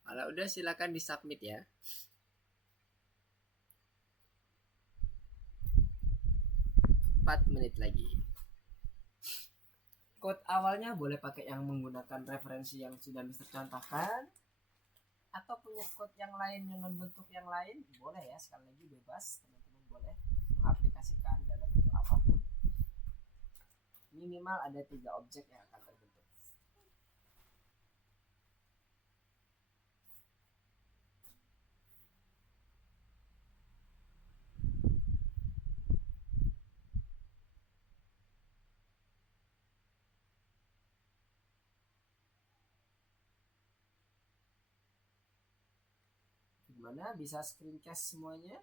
Kalau udah silakan disubmit ya. Menit lagi. Code awalnya boleh pakai yang menggunakan referensi yang sudah Mister contohkan, atau punya code yang lain dengan bentuk yang lain, boleh ya. Sekali lagi bebas, teman-teman boleh mengaplikasikan dalam bentuk apapun. Minimal ada 3 objek yang akan terbentuk. Gimana, bisa screencast semuanya?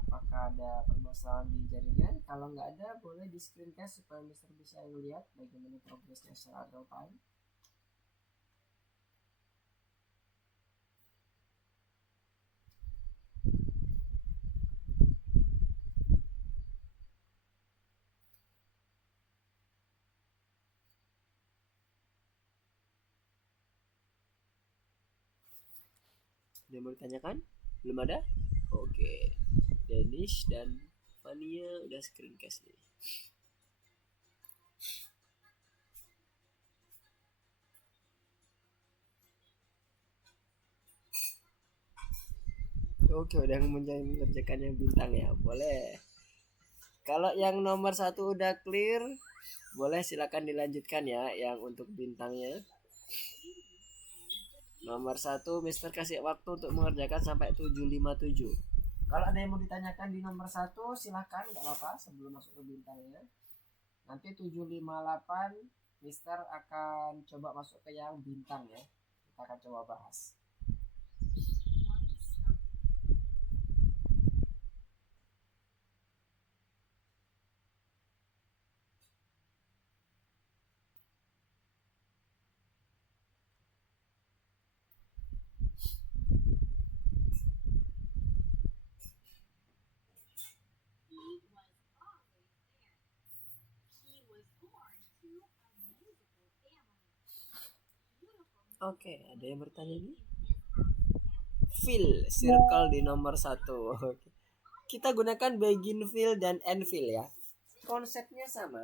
Apakah ada permasalahan di jaringan? Kalau nggak ada, boleh di screencast supaya Mister bisa lihat bagaimana progresnya secara real time. Ada yang mau ditanyakan? Belum ada? Oke. Danish dan Fania udah screencast nih. Oke, udah mengerjakan yang bintang ya, boleh. Kalau yang nomor 1 udah clear, boleh silakan dilanjutkan ya yang untuk bintangnya. Nomor 1 Mister kasih waktu untuk mengerjakan sampai 757. Kalau ada yang mau ditanyakan di nomor 1 silakan, nggak apa-apa sebelum masuk ke bintangnya. Nanti 758 Mister akan coba masuk ke yang bintang ya. Kita akan coba bahas. Oke, ada yang bertanya ini? Fill circle di nomor 1. Kita gunakan begin fill dan end fill ya. Konsepnya sama.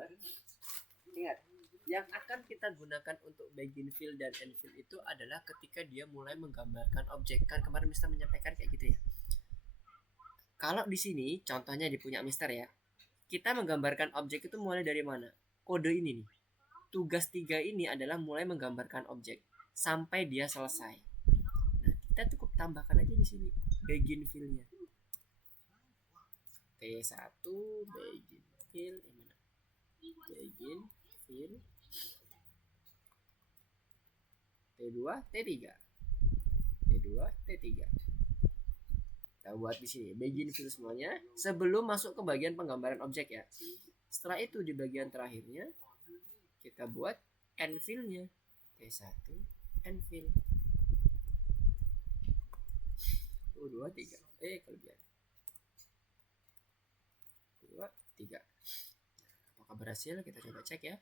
Ingat, yang akan kita gunakan untuk begin fill dan end fill itu adalah ketika dia mulai menggambarkan objek. Kan kemarin Mister menyampaikan kayak gitu ya. Kalau di sini contohnya di punya Mister ya. Kita menggambarkan objek itu mulai dari mana? Kode ini nih. Tugas 3 ini adalah mulai menggambarkan objek sampai dia selesai. Nah, kita cukup tambahkan aja di sini begin fill-nya. T1 begin fill ini. Begin fill. T2 T3. T2 T3. Kita buat di sini begin fill semuanya sebelum masuk ke bagian penggambaran objek ya. Setelah itu di bagian terakhirnya kita buat end fill-nya. T1 end fill. 2 3. Kelebihan. 2, 3. Apakah berhasil? Kita coba cek ya.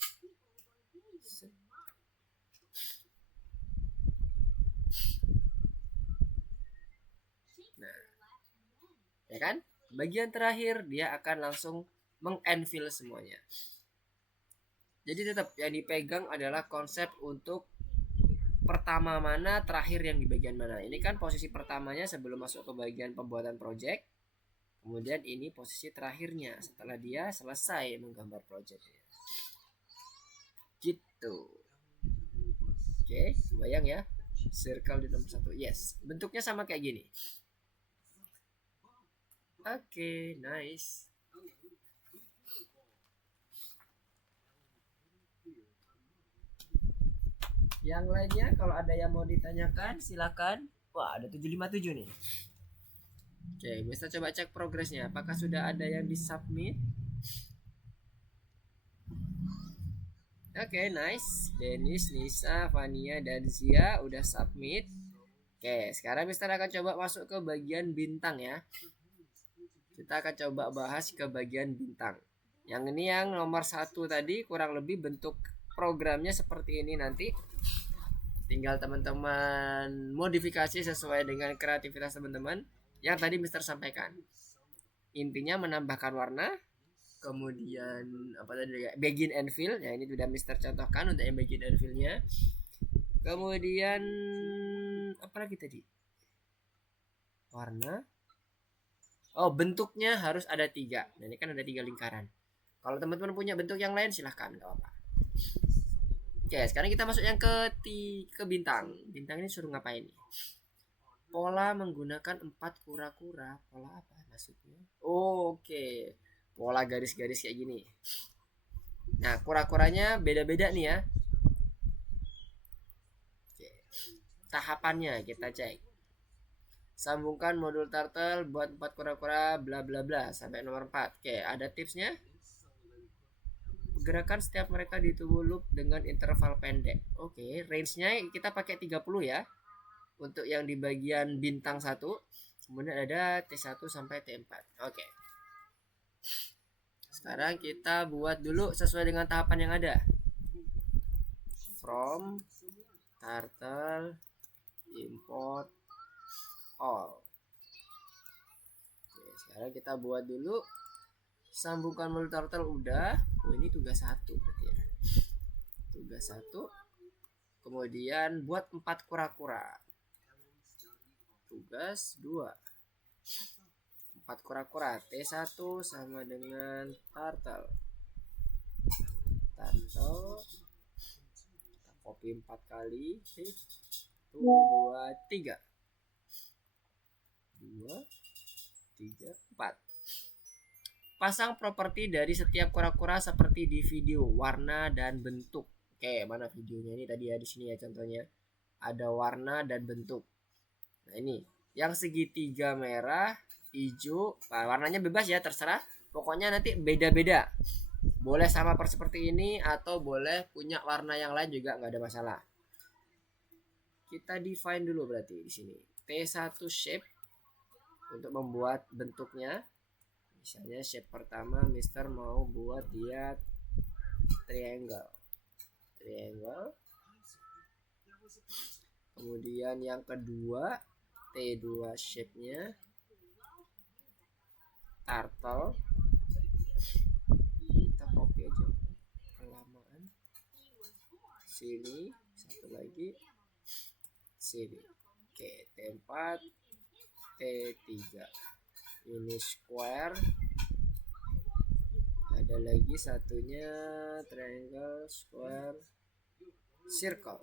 Nah, ya kan? Bagian terakhir dia akan langsung mengenfill semuanya. Jadi tetap yang dipegang adalah konsep untuk pertama mana, terakhir yang di bagian mana. Ini kan posisi pertamanya sebelum masuk ke bagian pembuatan project. Kemudian ini posisi terakhirnya setelah dia selesai menggambar projectnya. Gitu. Oke, bayang ya. Circle di nomor 1. Yes, bentuknya sama kayak gini. Oke, nice. Yang lainnya kalau ada yang mau ditanyakan silakan. Wah, ada 757 nih. Oke, bisa coba cek progresnya. Apakah sudah ada yang disubmit? Oke, nice. Dennis, Nisa, Vania, dan Zia udah submit. Oke, sekarang Mister akan coba masuk ke bagian bintang ya. Kita akan coba bahas ke bagian bintang. Yang ini yang nomor 1 tadi kurang lebih bentuk programnya seperti ini nanti. Tinggal teman-teman modifikasi sesuai dengan kreativitas teman-teman yang tadi Mister sampaikan. Intinya menambahkan warna, kemudian apa tadi ya, begin and fill. Ya ini sudah Mister contohkan untuk yang begin and fill-nya. Kemudian apa lagi tadi? Warna. Oh, bentuknya harus ada 3. Nah, ini kan ada 3 lingkaran. Kalau teman-teman punya bentuk yang lain silahkan, nggak apa-apa. Oke, sekarang kita masuk yang ke bintang. Bintang ini suruh ngapain nih? Pola menggunakan 4 kura-kura. Pola apa maksudnya? Oke. Pola garis-garis kayak gini. Nah, kura-kuranya beda-beda nih ya. Oke. Tahapannya kita cek. Sambungkan modul turtle buat 4 kura-kura bla bla bla sampai nomor 4. Oke, ada tipsnya. Gerakan setiap mereka di tubuh loop dengan interval pendek. Oke, range-nya kita pakai 30 ya. Untuk yang di bagian bintang 1. Kemudian ada T1 sampai T4. Oke. Sekarang kita buat dulu sesuai dengan tahapan yang ada. From turtle import all. Oke, sekarang kita buat dulu. Sambungkan modul turtle udah. Oh, ini tugas 1 berarti ya. Tugas 1. Kemudian buat 4 kura-kura. Tugas 2. 4 kura-kura. T1 sama dengan turtle. Turtle. Kita copy 4 kali. 1, 2, 3. 2, 3, 4. Pasang properti dari setiap kura-kura seperti di video, warna dan bentuk. Oke, mana videonya ini tadi ya, di sini ya contohnya. Ada warna dan bentuk. Nah, ini yang segitiga merah, hijau, nah, warnanya bebas ya, terserah. Pokoknya nanti beda-beda. Boleh sama seperti ini atau boleh punya warna yang lain juga nggak ada masalah. Kita define dulu berarti di sini. T1 shape untuk membuat bentuknya. Misalnya shape pertama Mister mau buat dia triangle. Kemudian yang kedua T2 shape-nya turtle. Kita copy aja kelamaan. Sini satu lagi. Sini. Oke, T4 T3. Ini square. Ada lagi satunya triangle, square, circle.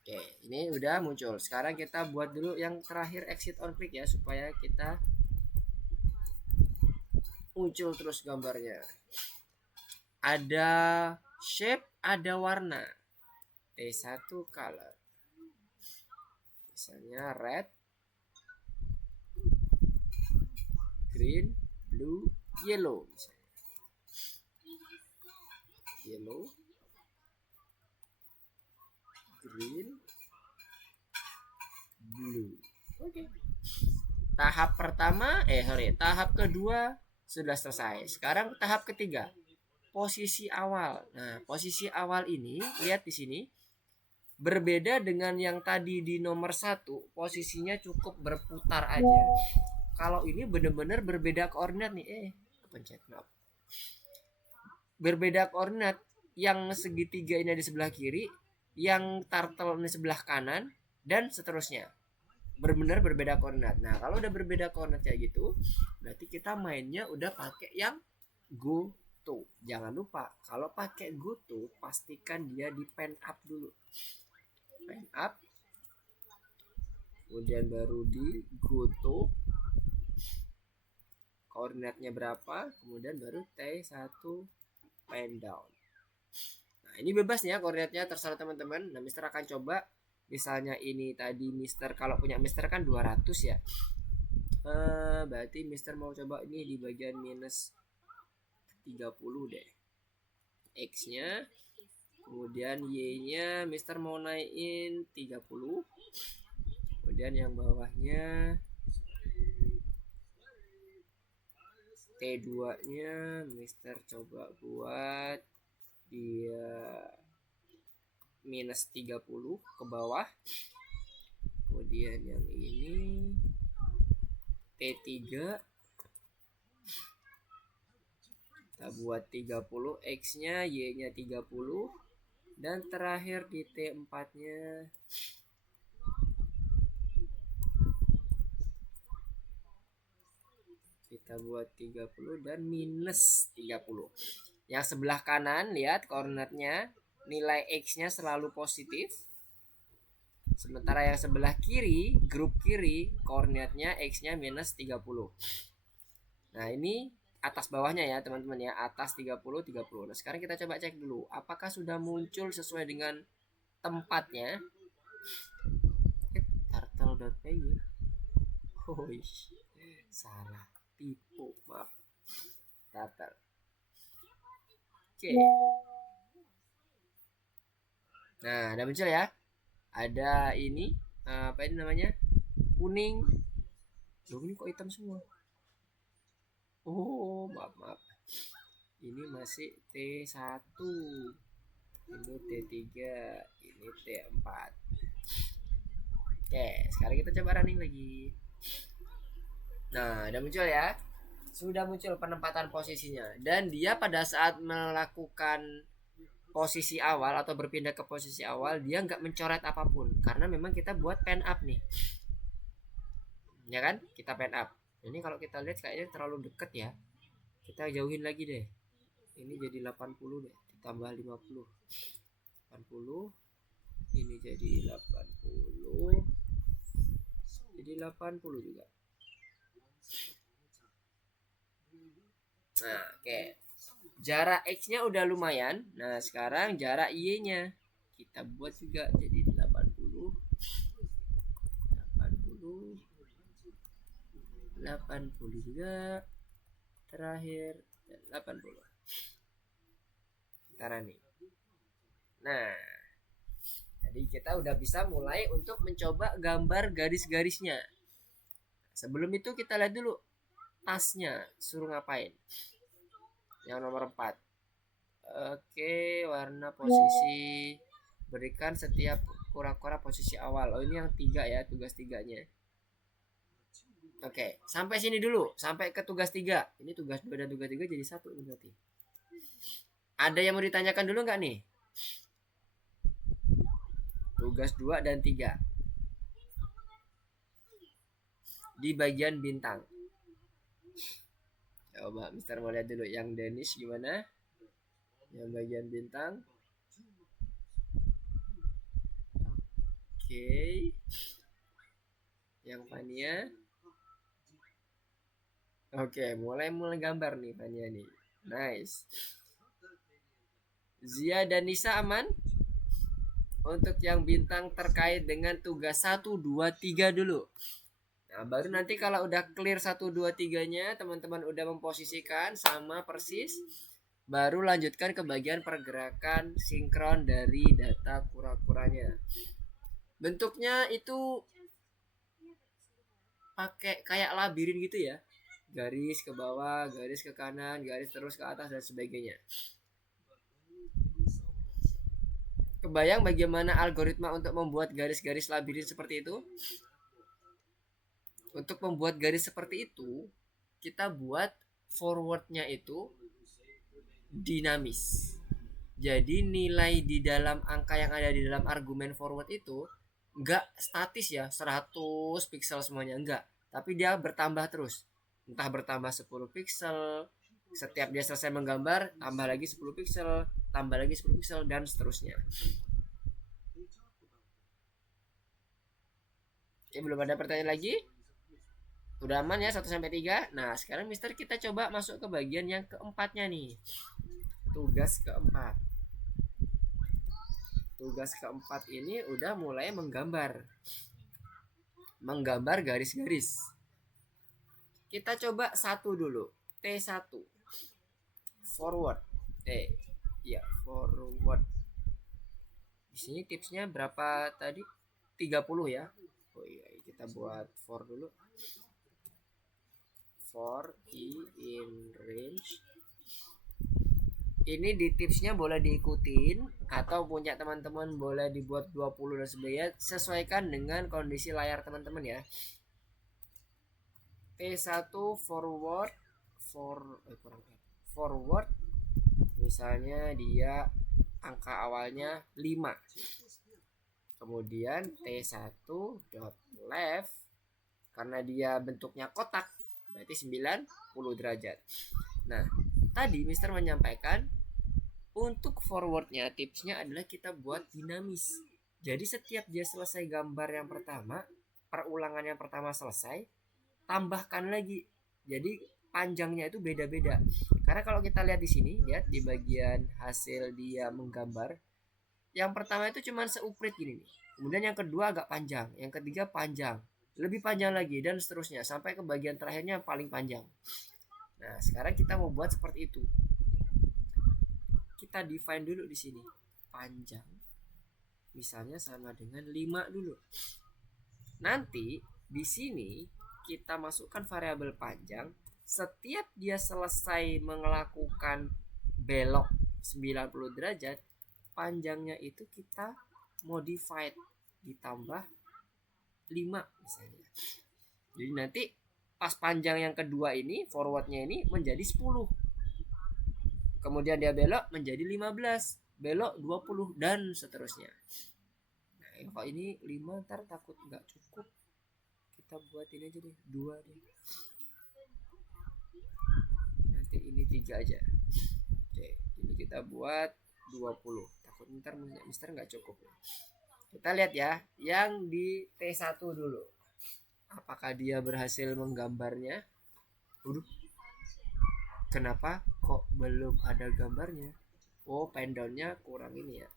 Oke, ini udah muncul. Sekarang kita buat dulu yang terakhir exit on click ya, supaya kita muncul terus gambarnya. Ada shape, ada warna. T1 color. Misalnya red, green, blue, yellow misalnya. Yellow, green, blue. Oke. tahap kedua sudah selesai. Sekarang tahap ketiga, posisi awal. Nah, posisi awal ini lihat di sini berbeda dengan yang tadi di nomor 1, posisinya cukup berputar aja. Kalau ini benar-benar berbeda koordinat nih. Kepencet, maaf. Berbeda koordinat, yang segitiga ini di sebelah kiri, yang turtle ini sebelah kanan, dan seterusnya. Benar-benar berbeda koordinat. Nah, kalau udah berbeda koordinat kayak gitu, berarti kita mainnya udah pakai yang go to. Jangan lupa kalau pakai go to, pastikan dia di pen up dulu. Pen up, kemudian baru di go to, koordinatnya berapa, kemudian baru T1 pen down. Nah, ini bebas nih ya koordinatnya, terserah teman-teman. Nah, Mister akan coba. Misalnya ini tadi Mister, kalau punya Mister kan 200 ya. Berarti Mister mau coba ini di bagian minus 30 deh. X-nya. Kemudian Y-nya Mister mau naikin 30. Kemudian yang bawahnya T2-nya Mister coba buat dia minus 30 ke bawah. Kemudian yang ini T3 kita buat 30, X-nya, Y-nya 30, dan terakhir di T4-nya kita buat 30 dan minus 30. Yang sebelah kanan lihat koordinatnya, nilai X-nya selalu positif. Sementara yang sebelah kiri, grup kiri, koordinatnya X-nya minus 30. Nah, ini atas bawahnya ya teman-teman ya, atas 30, 30. Nah, sekarang kita coba cek dulu apakah sudah muncul sesuai dengan tempatnya. Turtle.py. Salah, tipu, maaf. Turtle. Oke. Nah, ada muncul ya. Ada ini apa ini namanya? Kuning. Loh, ini kok hitam semua? Oh, maaf. Ini masih T1. Ini T3, ini T4. Oke, sekarang kita coba running lagi. Nah, udah muncul ya. Sudah muncul penempatan posisinya. Dan dia pada saat melakukan posisi awal atau berpindah ke posisi awal, dia nggak mencoret apapun. Karena memang kita buat pen up nih. Ya kan? Kita pen up. Ini kalau kita lihat kayaknya terlalu deket ya. Kita jauhin lagi deh. Ini jadi 80 deh. Ditambah 50. 80. Ini jadi 80. Jadi 80 juga. Nah, oke. Jarak X-nya udah lumayan. Nah, sekarang jarak Y-nya kita buat juga jadi 80. 80 juga. Terakhir 80. Kita running. Nah, jadi kita udah bisa mulai untuk mencoba gambar garis-garisnya. Sebelum itu kita lihat dulu tasnya suruh ngapain. Yang nomor 4. Oke, warna posisi, berikan setiap kura-kura posisi awal. Oh, ini yang 3 ya, tugas 3-nya. Oke, sampai sini dulu, sampai ke tugas 3. Ini tugas 2 dan tugas 3 jadi 1 berarti. Ada yang mau ditanyakan dulu nggak nih? Tugas 2 dan 3 di bagian bintang. Coba Mister mau lihat dulu yang Dennis gimana? Yang bagian bintang. Oke. Yang Fania. Oke, mulai gambar nih Fania nih. Nice. Zia dan Nisa aman? Untuk yang bintang terkait dengan tugas 1, 2, 3 dulu. Nah, baru nanti kalau udah clear 1, 2, 3-nya, teman-teman udah memposisikan sama persis, baru lanjutkan ke bagian pergerakan sinkron dari data kura-kuranya. Bentuknya itu pakai kayak labirin gitu ya. Garis ke bawah, garis ke kanan, garis terus ke atas dan sebagainya. Kebayang bagaimana algoritma untuk membuat garis-garis labirin seperti itu? Untuk membuat garis seperti itu, kita buat forwardnya itu dinamis. Jadi nilai di dalam angka yang ada di dalam argumen forward itu enggak statis ya 100 piksel semuanya, enggak, tapi dia bertambah terus. Entah bertambah 10 piksel, setiap dia selesai menggambar tambah lagi 10 piksel, tambah lagi 10 piksel dan seterusnya. Oke, belum ada pertanyaan lagi? Udah aman ya 1 sampai 3. Nah, sekarang Mister kita coba masuk ke bagian yang keempatnya nih. Tugas keempat. Tugas keempat ini udah mulai menggambar garis-garis. Kita coba satu dulu. T1 forward. Ya forward. Di sini tipsnya berapa tadi? 30 ya. Oh iya, kita buat for dulu. For in range. Ini di tipsnya boleh diikutin atau punya teman-teman boleh dibuat 20 dan sebagainya, sesuaikan dengan kondisi layar teman-teman ya. T1 forward misalnya dia angka awalnya 5. Kemudian T1 dot left karena dia bentuknya kotak berarti 90 derajat. Nah, tadi Mister menyampaikan untuk forwardnya tipsnya adalah kita buat dinamis. Jadi setiap dia selesai gambar yang pertama, perulangan yang pertama selesai, tambahkan lagi. Jadi panjangnya itu beda-beda. Karena kalau kita lihat di sini, lihat di bagian hasil dia menggambar, yang pertama itu cuma seuprit gini nih. Kemudian yang kedua agak panjang, yang ketiga panjang, lebih panjang lagi dan seterusnya sampai ke bagian terakhirnya paling panjang. Nah, sekarang kita mau buat seperti itu. Kita define dulu di sini. Panjang misalnya sama dengan 5 dulu. Nanti di sini kita masukkan variabel panjang. Setiap dia selesai melakukan belok 90 derajat, panjangnya itu kita modified ditambah 5 misalnya. Jadi nanti pas panjang yang kedua ini, forwardnya ini menjadi 10. Kemudian dia belok menjadi 15, belok 20 dan seterusnya. Nah, kalau ini 5 ntar takut nggak cukup. Kita buat ini aja deh, 2 deh. Nanti ini 3 aja. Oke, ini kita buat 20. Takut ntar Mister nggak cukup. Kita lihat ya, yang di T1 dulu. Apakah dia berhasil menggambarnya? Kenapa kok belum ada gambarnya? Oh, pendownnya kurang ini ya.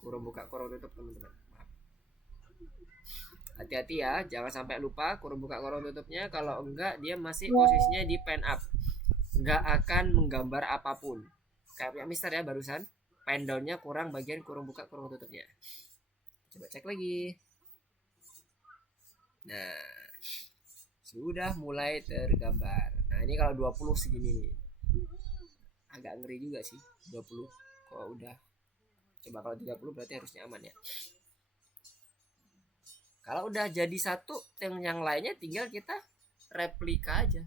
Kurang buka, kurang tutup teman-teman. Hati-hati ya, jangan sampai lupa kurang buka, kurang tutupnya. Kalau enggak, dia masih posisinya di pen up. Enggak akan menggambar apapun. Kayak Mister ya barusan. Pendownnya kurang bagian kurang buka, kurang tutupnya. Coba cek lagi. Nah, sudah mulai tergambar. Nah, ini kalau 20 segini nih. Agak ngeri juga sih 20. Kok udah. Coba kalau 30 berarti harusnya aman ya. Kalau udah jadi satu, yang lainnya tinggal kita replika aja.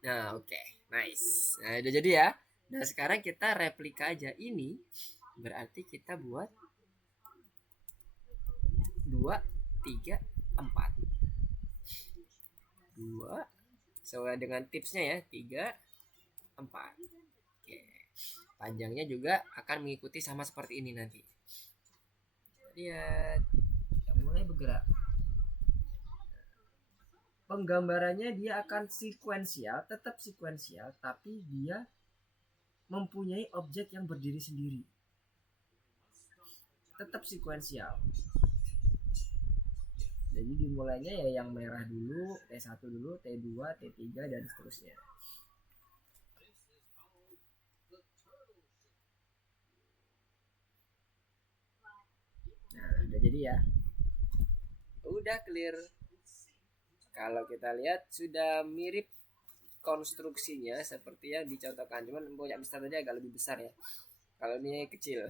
Nah, oke. Nice. Nah, udah jadi ya. Nah, sekarang kita replika aja. Ini berarti kita buat 2, 3, 4. 2 sesuai dengan tipsnya ya, 3, 4. Oke. Panjangnya juga akan mengikuti sama seperti ini nanti. Lihat, kita mulai bergerak. Penggambarannya dia akan sekuensial, tetap sekuensial, tapi dia mempunyai objek yang berdiri sendiri. Tetap sekuensial. Jadi dimulainya ya yang merah dulu, T1 dulu, T2, T3 dan seterusnya. udah jadi ya. Udah clear. Kalau kita lihat sudah mirip konstruksinya seperti yang dicontohkan, cuman punya Mister tadi agak lebih besar ya. Kalau ini kecil.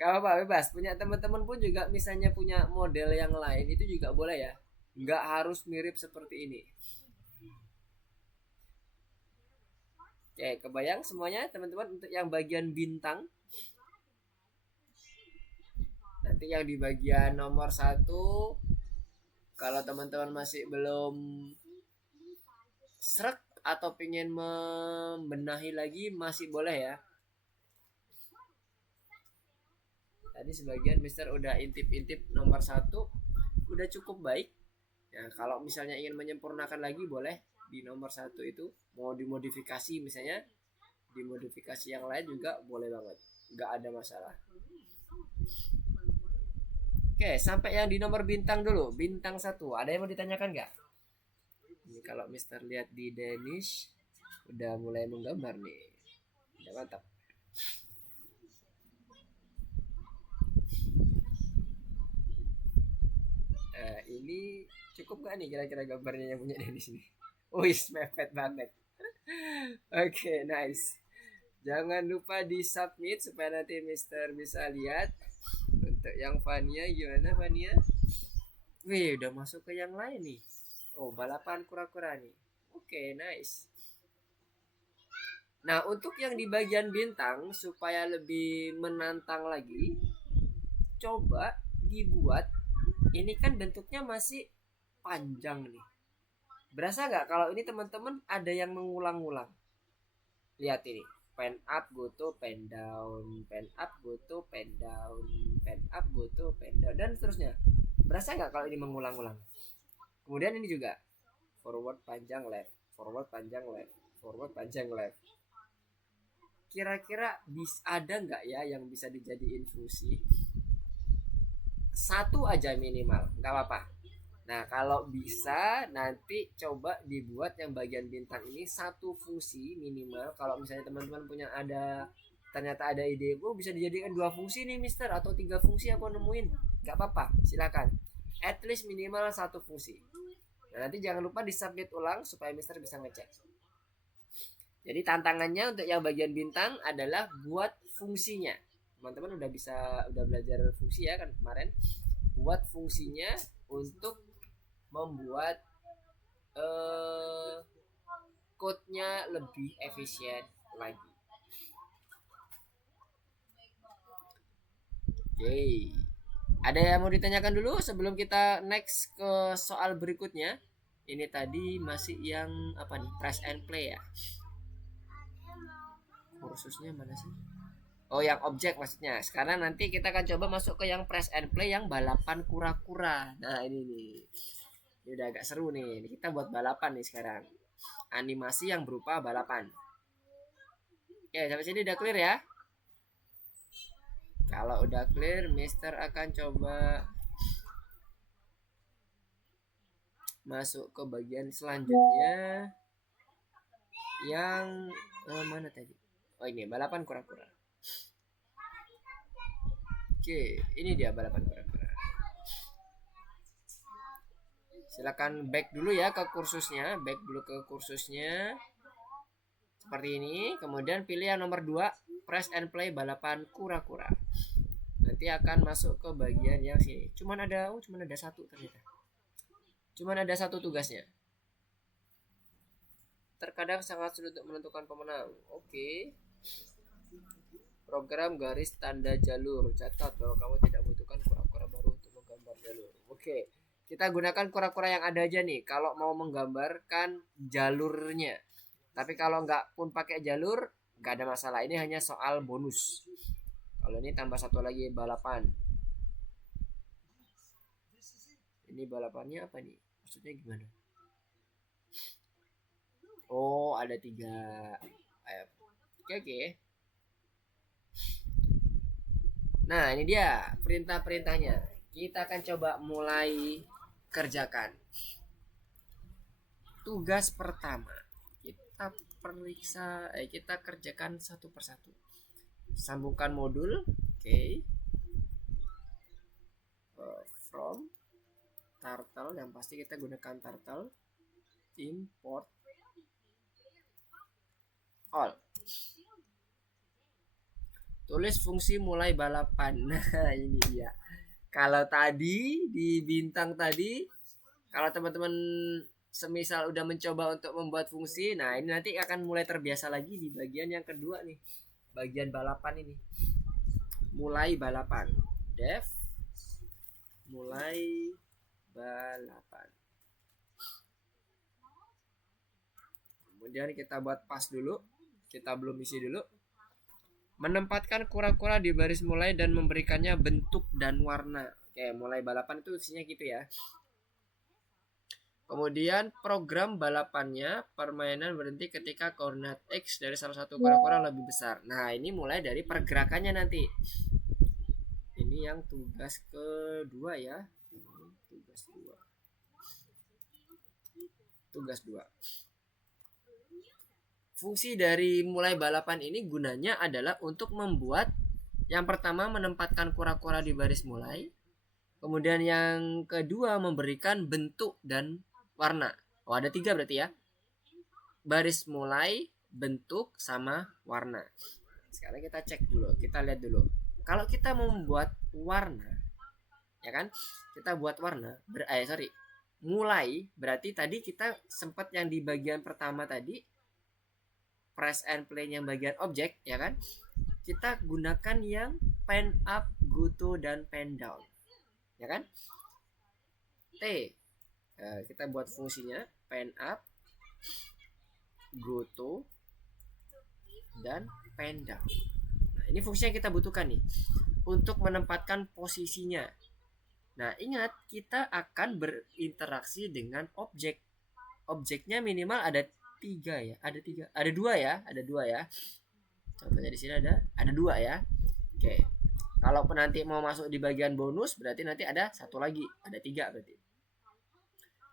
Gak apa-apa, bebas. Punya teman-teman pun juga misalnya punya model yang lain itu juga boleh ya. Nggak harus mirip seperti ini. Oke, kebayang semuanya teman-teman untuk yang bagian bintang. Nanti yang di bagian nomor 1, kalau teman-teman masih belum srek atau pengen membenahi lagi masih boleh ya. Tadi sebagian Mister udah intip-intip nomor 1 udah cukup baik. Ya, kalau misalnya ingin menyempurnakan lagi boleh di nomor 1 itu. Mau dimodifikasi misalnya, dimodifikasi yang lain juga boleh banget. Nggak ada masalah. Oke, sampai yang di nomor bintang dulu. Bintang 1. Ada yang mau ditanyakan nggak? Ini kalau Mister lihat di Danish udah mulai menggambar nih. Udah mantap. Ini cukup gak nih kira-kira gambarnya yang punya Dennis nih? Wih, mepet banget. Oke, nice. Jangan lupa di submit supaya nanti Mister bisa lihat. Untuk yang Fania gimana Fania? Wih, udah masuk ke yang lain nih. Oh, balapan kura-kura nih. Oke, nice. Nah, untuk yang di bagian bintang supaya lebih menantang lagi, coba dibuat. Ini kan bentuknya masih panjang nih. Berasa nggak kalau ini teman-teman ada yang mengulang-ulang? Lihat ini, pen up go to pen down, pen up go to pen down, pen up go to pen down, dan seterusnya. Berasa nggak kalau ini mengulang-ulang? Kemudian ini juga forward panjang left, forward panjang left, forward panjang left. Kira-kira ada nggak ya yang bisa dijadiin fungsi? Satu aja minimal, nggak apa-apa. Nah, kalau bisa nanti coba dibuat yang bagian bintang ini satu fungsi minimal. Kalau misalnya teman-teman punya ternyata ada ide, oh bisa dijadikan 2 fungsi nih Mister, atau 3 fungsi aku nemuin, nggak apa-apa, silakan. At least minimal 1 fungsi. Nah, nanti jangan lupa disubmit ulang supaya Mister bisa ngecek. Jadi tantangannya untuk yang bagian bintang adalah buat fungsinya. Teman-teman udah belajar fungsi ya kan kemarin. Buat fungsinya untuk membuat code-nya lebih efisien lagi. Oke. Ada yang mau ditanyakan dulu sebelum kita next ke soal berikutnya? Ini tadi masih yang apa nih? Press and play ya. Kursusnya mana sih? Oh, yang objek maksudnya. Sekarang nanti kita akan coba masuk ke yang press and play yang balapan kura-kura. Nah, ini nih. Ini udah agak seru nih. Kita buat balapan nih sekarang. Animasi yang berupa balapan. Oke, sampai sini udah clear ya? Kalau udah clear, Mister akan coba masuk ke bagian selanjutnya. Yang mana tadi? Oh, ini balapan kura-kura. Oke, ini dia balapan kura-kura. Silakan back dulu ya ke kursusnya, back dulu ke kursusnya. Seperti ini, kemudian pilih yang nomor 2, press and play balapan kura-kura. Nanti akan masuk ke bagian yang sini. Cuman ada satu ternyata. Cuman ada satu tugasnya. Terkadang sangat sulit untuk menentukan pemenang. Oke. Program garis tanda jalur. Catat bahwa kamu tidak membutuhkan kura-kura baru untuk menggambar jalur. Oke. Kita gunakan kura-kura yang ada aja nih kalau mau menggambarkan jalurnya. Tapi kalau nggak pun pakai jalur, nggak ada masalah. Ini hanya soal bonus. Kalau ini tambah satu lagi balapan. Ini balapannya apa nih? Maksudnya gimana? Oh, ada 3. Oke. Nah, ini dia perintah-perintahnya. Kita akan coba mulai kerjakan. Tugas pertama, kita kerjakan satu persatu. Sambungkan modul, oke. pasti kita gunakan turtle import all. Tulis fungsi mulai balapan. Nah, ini dia. Kalau tadi di bintang tadi, kalau teman-teman semisal udah mencoba untuk membuat fungsi, nah ini nanti akan mulai terbiasa lagi di bagian yang kedua nih. Bagian balapan ini. Mulai balapan. Def mulai balapan. Kemudian kita buat pas dulu. Kita belum isi dulu. Menempatkan kura-kura di baris mulai dan memberikannya bentuk dan warna. Oke, mulai balapan itu isinya gitu ya. Kemudian program balapannya, permainan berhenti ketika koordinat X dari salah satu kura-kura lebih besar. Nah, ini mulai dari pergerakannya nanti. Ini yang tugas kedua ya. Tugas 2. Fungsi dari mulai balapan ini gunanya adalah untuk membuat yang pertama menempatkan kura-kura di baris mulai. Kemudian yang kedua memberikan bentuk dan warna. Oh, ada 3 berarti ya. Baris mulai, bentuk, sama warna. Sekarang kita cek dulu, kita lihat dulu. Kalau kita mau membuat warna, ya kan? Kita buat warna, mulai berarti tadi kita sempat yang di bagian pertama tadi press and play yang bagian objek, ya kan? Kita gunakan yang pen up, go to, dan pen down, ya kan? T. Kita buat fungsinya pen up, go to, dan pen down. Nah, ini fungsi yang kita butuhkan nih untuk menempatkan posisinya. Nah, ingat kita akan berinteraksi dengan objek. Objeknya minimal ada 3 ya, ada 2 ya. Contohnya di sini ada 2 ya. Oke. Kalau nanti mau masuk di bagian bonus berarti nanti ada 1 lagi, ada 3 berarti.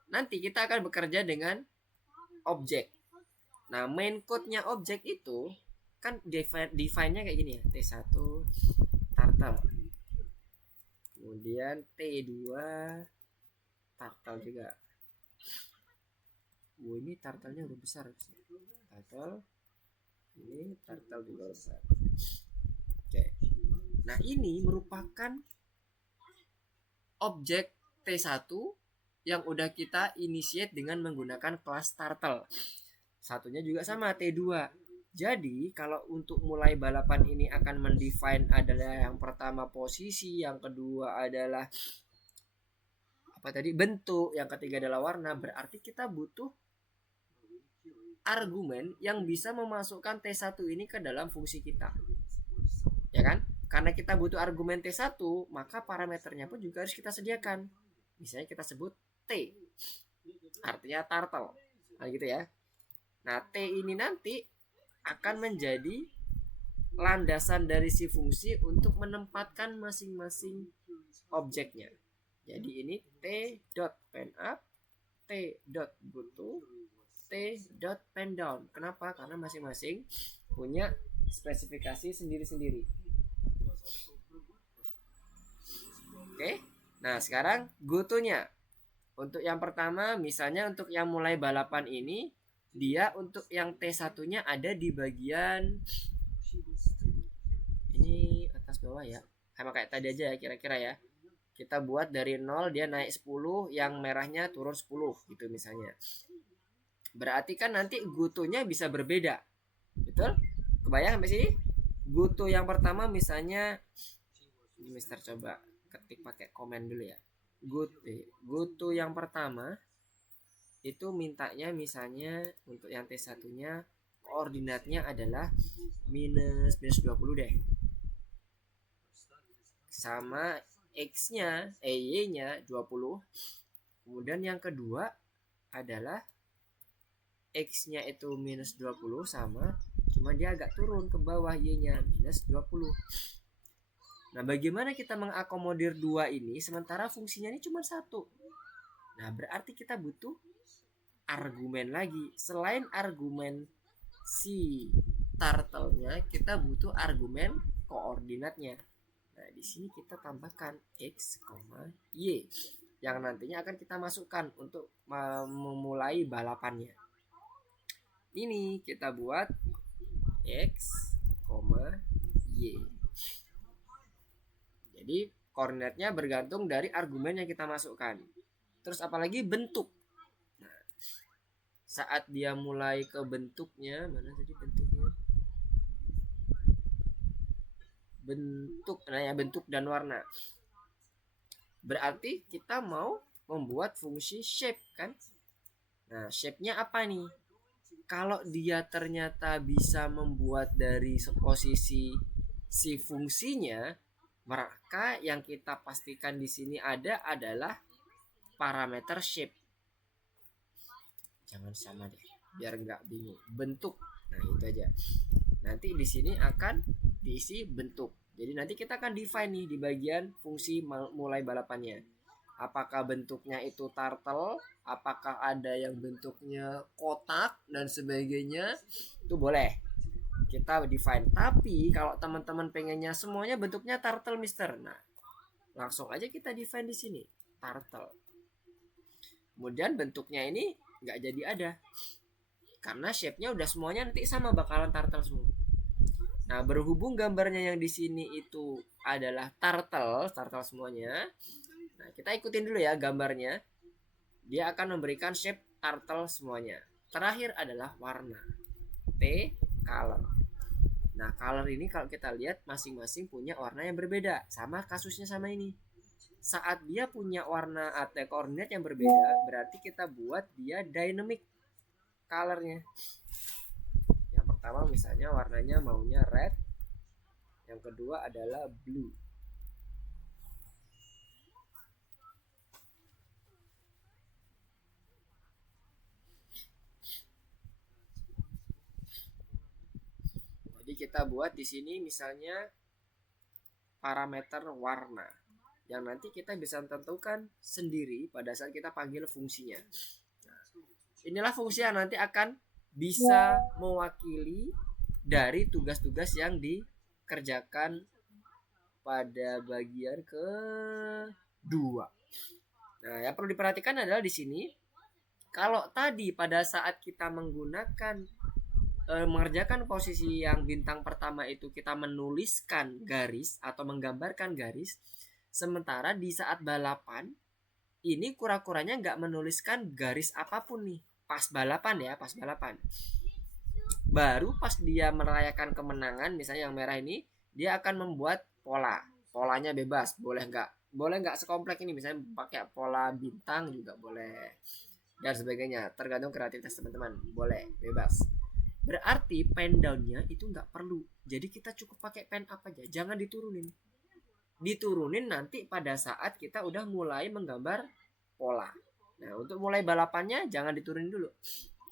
Nanti kita akan bekerja dengan objek. Nah, main code-nya objek itu kan define-nya kayak gini ya, T1 turtle. Kemudian T2 turtle juga. Ini turtle-nya udah besar. Turtle. Ini turtle juga besar. Oke. Nah, ini merupakan objek T1 yang udah kita initiate dengan menggunakan kelas turtle. Satunya juga sama T2. Jadi kalau untuk mulai balapan ini akan mendefine adalah yang pertama posisi, yang kedua adalah bentuk, yang ketiga adalah warna. Berarti kita butuh argumen yang bisa memasukkan T1 ini ke dalam fungsi kita, ya kan? Karena kita butuh argumen T1, maka parameternya pun juga harus kita sediakan. Misalnya kita sebut T, artinya turtle, nah gitu ya. Nah, T ini nanti akan menjadi landasan dari si fungsi untuk menempatkan masing-masing objeknya. Jadi ini T.penUp, T.goto, T.pendown. Kenapa? Karena masing-masing punya spesifikasi sendiri-sendiri. Oke. Nah, sekarang goto-nya. Untuk yang pertama, misalnya untuk yang mulai balapan ini, dia untuk yang T1-nya ada di bagian ini atas bawah ya. Sama kayak tadi aja ya kira-kira ya. Kita buat dari 0 dia naik 10, yang merahnya turun 10 gitu misalnya. Berarti kan nanti goto-nya bisa berbeda. Betul? Kebayang sampai sini? Goto yang pertama misalnya ini Mister coba ketik pakai komen dulu ya. Goto yang pertama itu mintanya misalnya untuk yang T1-nya koordinatnya adalah minus 20 deh. Sama X-nya, Y-nya 20. Kemudian yang kedua adalah X-nya itu minus 20 sama, cuma dia agak turun ke bawah, Y-nya minus 20. Nah, bagaimana kita mengakomodir 2 ini sementara fungsinya ini cuma 1? Nah, berarti kita butuh argumen lagi. Selain argumen si turtle-nya, kita butuh argumen koordinatnya. Nah, di sini kita tambahkan X, Y. yang nantinya akan kita masukkan untuk memulai balapannya. Ini kita buat X, Y. Jadi koordinatnya bergantung dari argumen yang kita masukkan. Terus apalagi bentuk. Nah, saat dia mulai ke bentuknya, mana tadi bentuknya? Bentuk, nah ya, bentuk dan warna. Berarti kita mau membuat fungsi shape kan? Nah, shape-nya apa nih? Kalau dia ternyata bisa membuat dari posisi si fungsinya, maka yang kita pastikan di sini ada adalah parameter shape. Jangan sama deh, biar nggak bingung. Bentuk, nah itu aja. Nanti di sini akan diisi bentuk. Jadi nanti kita akan define nih di bagian fungsi mulai balapannya. Apakah bentuknya itu turtle, apakah ada yang bentuknya kotak dan sebagainya, itu boleh kita define. Tapi kalau teman-teman pengennya semuanya bentuknya turtle, Mister, nah langsung aja kita define di sini turtle. Kemudian bentuknya ini nggak jadi ada karena shape-nya udah semuanya nanti sama, bakalan turtle semua. Nah, berhubung gambarnya yang di sini itu adalah turtle semuanya. Nah, kita ikutin dulu ya gambarnya. Dia akan memberikan shape turtle semuanya. Terakhir adalah warna. T, color. Nah, color ini kalau kita lihat masing-masing punya warna yang berbeda. Sama kasusnya sama ini. Saat dia punya warna atau koordinat yang berbeda, berarti kita buat dia dynamic colornya. Yang pertama misalnya warnanya maunya red, yang kedua adalah blue. Jadi kita buat di sini misalnya parameter warna yang nanti kita bisa tentukan sendiri pada saat kita panggil fungsinya. Nah, inilah fungsi yang nanti akan bisa mewakili dari tugas-tugas yang dikerjakan pada bagian kedua. Nah, yang perlu diperhatikan adalah di sini, kalau tadi pada saat kita menggunakan mengerjakan posisi yang bintang pertama itu kita menuliskan garis atau menggambarkan garis, sementara di saat balapan ini kura-kuranya nggak menuliskan garis apapun nih. Pas balapan ya, pas balapan. Baru pas dia merayakan kemenangan, misalnya yang merah ini, dia akan membuat pola. Polanya bebas, boleh nggak sekompleks ini, misalnya pakai pola bintang juga boleh dan sebagainya, tergantung kreativitas teman-teman, boleh bebas. Berarti pen down-nya itu nggak perlu, jadi kita cukup pakai pen up aja, jangan diturunin nanti pada saat kita udah mulai menggambar pola. Nah, untuk mulai balapannya jangan diturunin dulu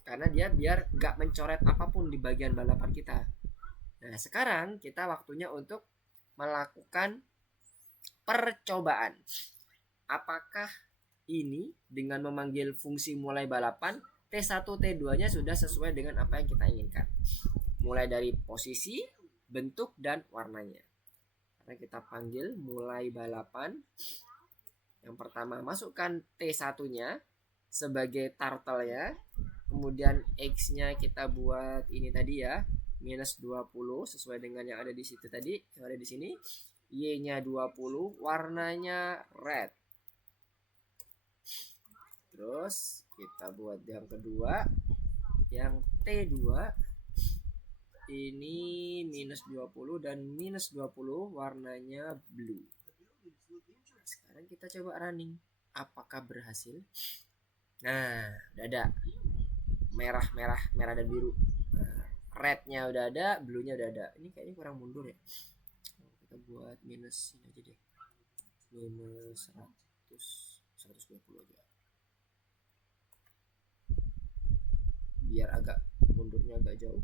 karena dia biar nggak mencoret apapun di bagian balapan kita. Nah, sekarang kita waktunya untuk melakukan percobaan. Apakah ini dengan memanggil fungsi mulai balapan T1 T2 nya sudah sesuai dengan apa yang kita inginkan, mulai dari posisi, bentuk, dan warnanya. Karena kita panggil mulai balapan, yang pertama masukkan T1 nya sebagai turtle ya, kemudian X nya kita buat ini tadi ya, minus 20 sesuai dengan yang ada di situ tadi, yang ada di sini. Y nya 20, warnanya red. Terus kita buat yang kedua, yang T2 ini minus 20 dan minus 20 warnanya blue. Sekarang kita coba running, apakah berhasil? Nah, udah ada merah dan biru. Nah, rednya udah ada, blue nya udah ada. Ini kayaknya kurang mundur ya, kita buat minus ini aja deh, minus 120 aja biar agak mundurnya agak jauh.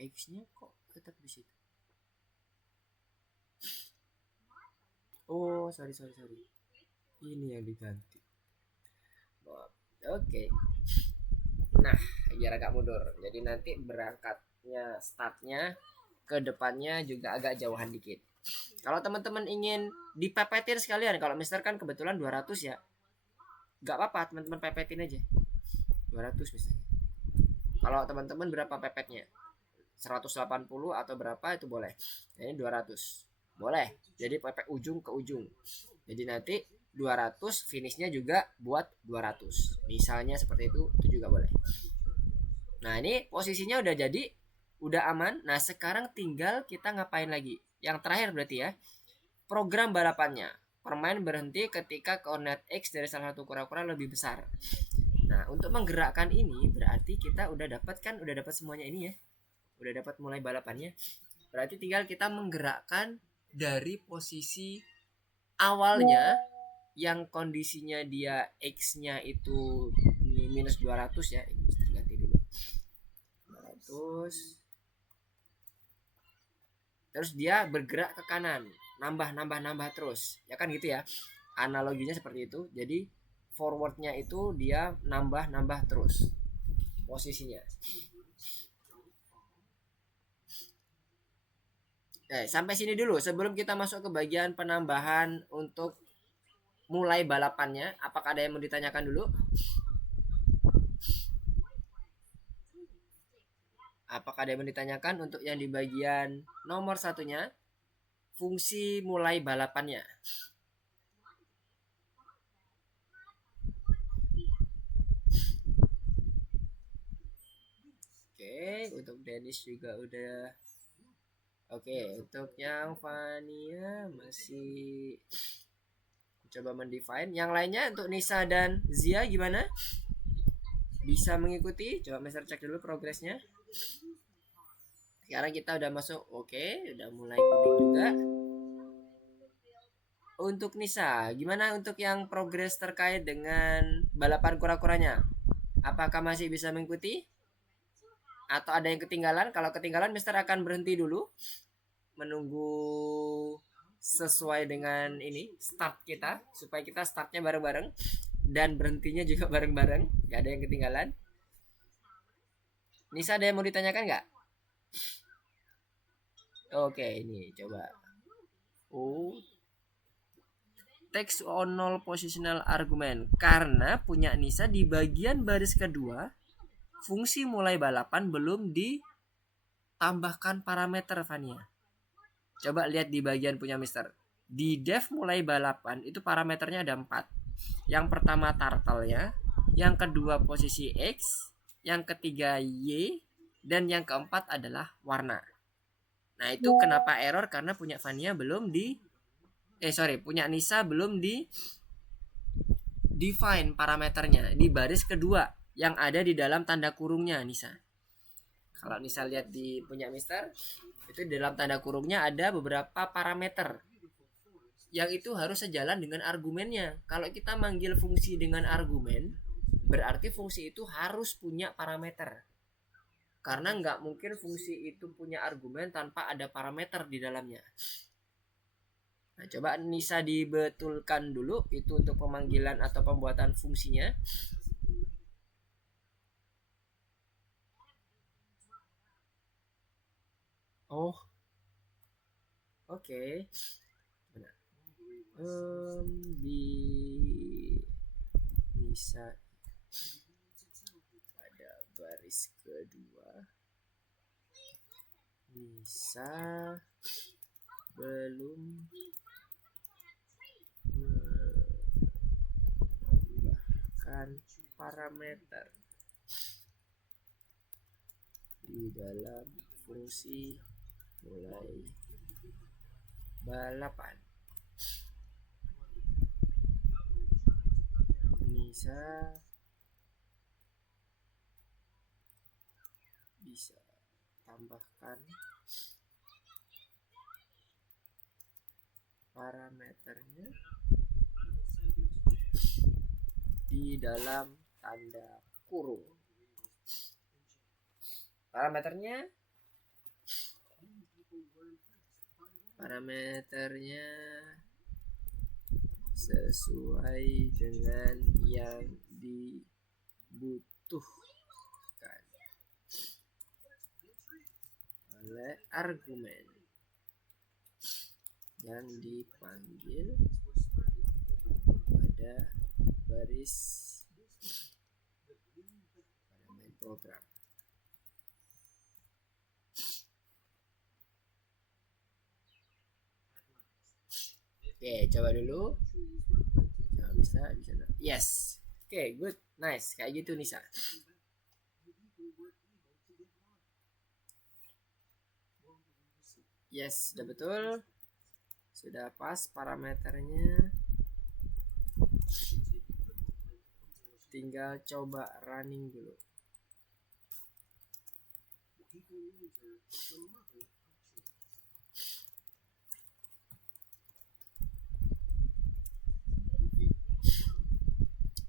X nya kok tetap di situ. Oh, sorry, ini yang diganti. Oke. Nah, biar agak mundur, jadi nanti berangkatnya startnya ke depannya juga agak jauhan dikit. Kalau teman-teman ingin dipepetin sekalian, kalau mister kan kebetulan 200 ya, nggak apa-apa teman-teman pepetin aja 200 misalnya. Kalau teman-teman berapa pepetnya, 180 atau berapa itu boleh. Ini 200 boleh, jadi pepet ujung ke ujung. Jadi nanti 200 finishnya juga buat 200 misalnya, seperti itu juga boleh. Nah ini posisinya udah jadi, udah aman. Nah sekarang tinggal kita ngapain lagi. Yang terakhir berarti ya, program balapannya. Permain berhenti ketika koordinat X dari salah satu kura-kura lebih besar. Nah untuk menggerakkan ini berarti kita udah dapat semuanya ini ya. Udah dapat mulai balapannya. Berarti tinggal kita menggerakkan dari posisi awalnya yang kondisinya dia X-nya itu minus 200 ya. Ini mesti diganti dulu. 200. Terus dia bergerak ke kanan, nambah terus, ya kan gitu ya, analoginya seperti itu. Jadi forwardnya itu dia nambah terus posisinya. Sampai sini dulu sebelum kita masuk ke bagian penambahan untuk mulai balapannya. Apakah ada yang mau ditanyakan dulu? Apakah ada yang mau ditanyakan untuk yang di bagian nomor satunya, fungsi mulai balapannya? Oke, untuk Dennis juga udah. Oke, untuk yang Fania masih coba mendefine. Yang lainnya untuk Nisa dan Zia gimana? Bisa mengikuti? Coba Mister cek dulu progresnya. Sekarang kita udah masuk, oke, udah mulai kuning juga. Untuk Nisa, gimana untuk yang progres terkait dengan balapan kura-kuranya? Apakah masih bisa mengikuti? Atau ada yang ketinggalan? Kalau ketinggalan, Mister akan berhenti dulu, menunggu sesuai dengan ini start kita, supaya kita startnya bareng-bareng dan berhentinya juga bareng-bareng, gak ada yang ketinggalan. Nisa ada yang mau ditanyakan nggak? Oke, ini coba. Text on null positional argument. Karena punya Nisa di bagian baris kedua, fungsi mulai balapan belum ditambahkan parameter, Fania. Coba lihat di bagian punya Mister. Di dev mulai balapan itu parameternya ada 4. Yang pertama turtle-nya, yang kedua posisi X, yang ketiga Y, dan yang keempat adalah warna. Nah itu kenapa error, karena punya Fania belum punya Nisa belum di define parameternya di baris kedua yang ada di dalam tanda kurungnya Nisa. Kalau Nisa lihat di punya Mister, itu di dalam tanda kurungnya ada beberapa parameter yang itu harus sejalan dengan argumennya. Kalau kita manggil fungsi dengan argumen, berarti fungsi itu harus punya parameter. Karena nggak mungkin fungsi itu punya argumen tanpa ada parameter di dalamnya. Nah, coba Nisa dibetulkan dulu itu untuk pemanggilan atau pembuatan fungsinya. Oh, oke. Benar. Di Nisa pada baris kedua, Nisa belum menambahkan parameter di dalam fungsi mulai balapan. Nisa bisa tambahkan parameternya di dalam tanda kurung. Parameternya sesuai dengan yang dibutuhkan oleh argumen. yang dipanggil pada baris pada main program. Oke, coba dulu. Coba bisa di sana. Yes. Oke, good. Nice. Kayak gitu Nisa. Yes, sudah betul. Sudah pas parameternya. Tinggal coba running dulu.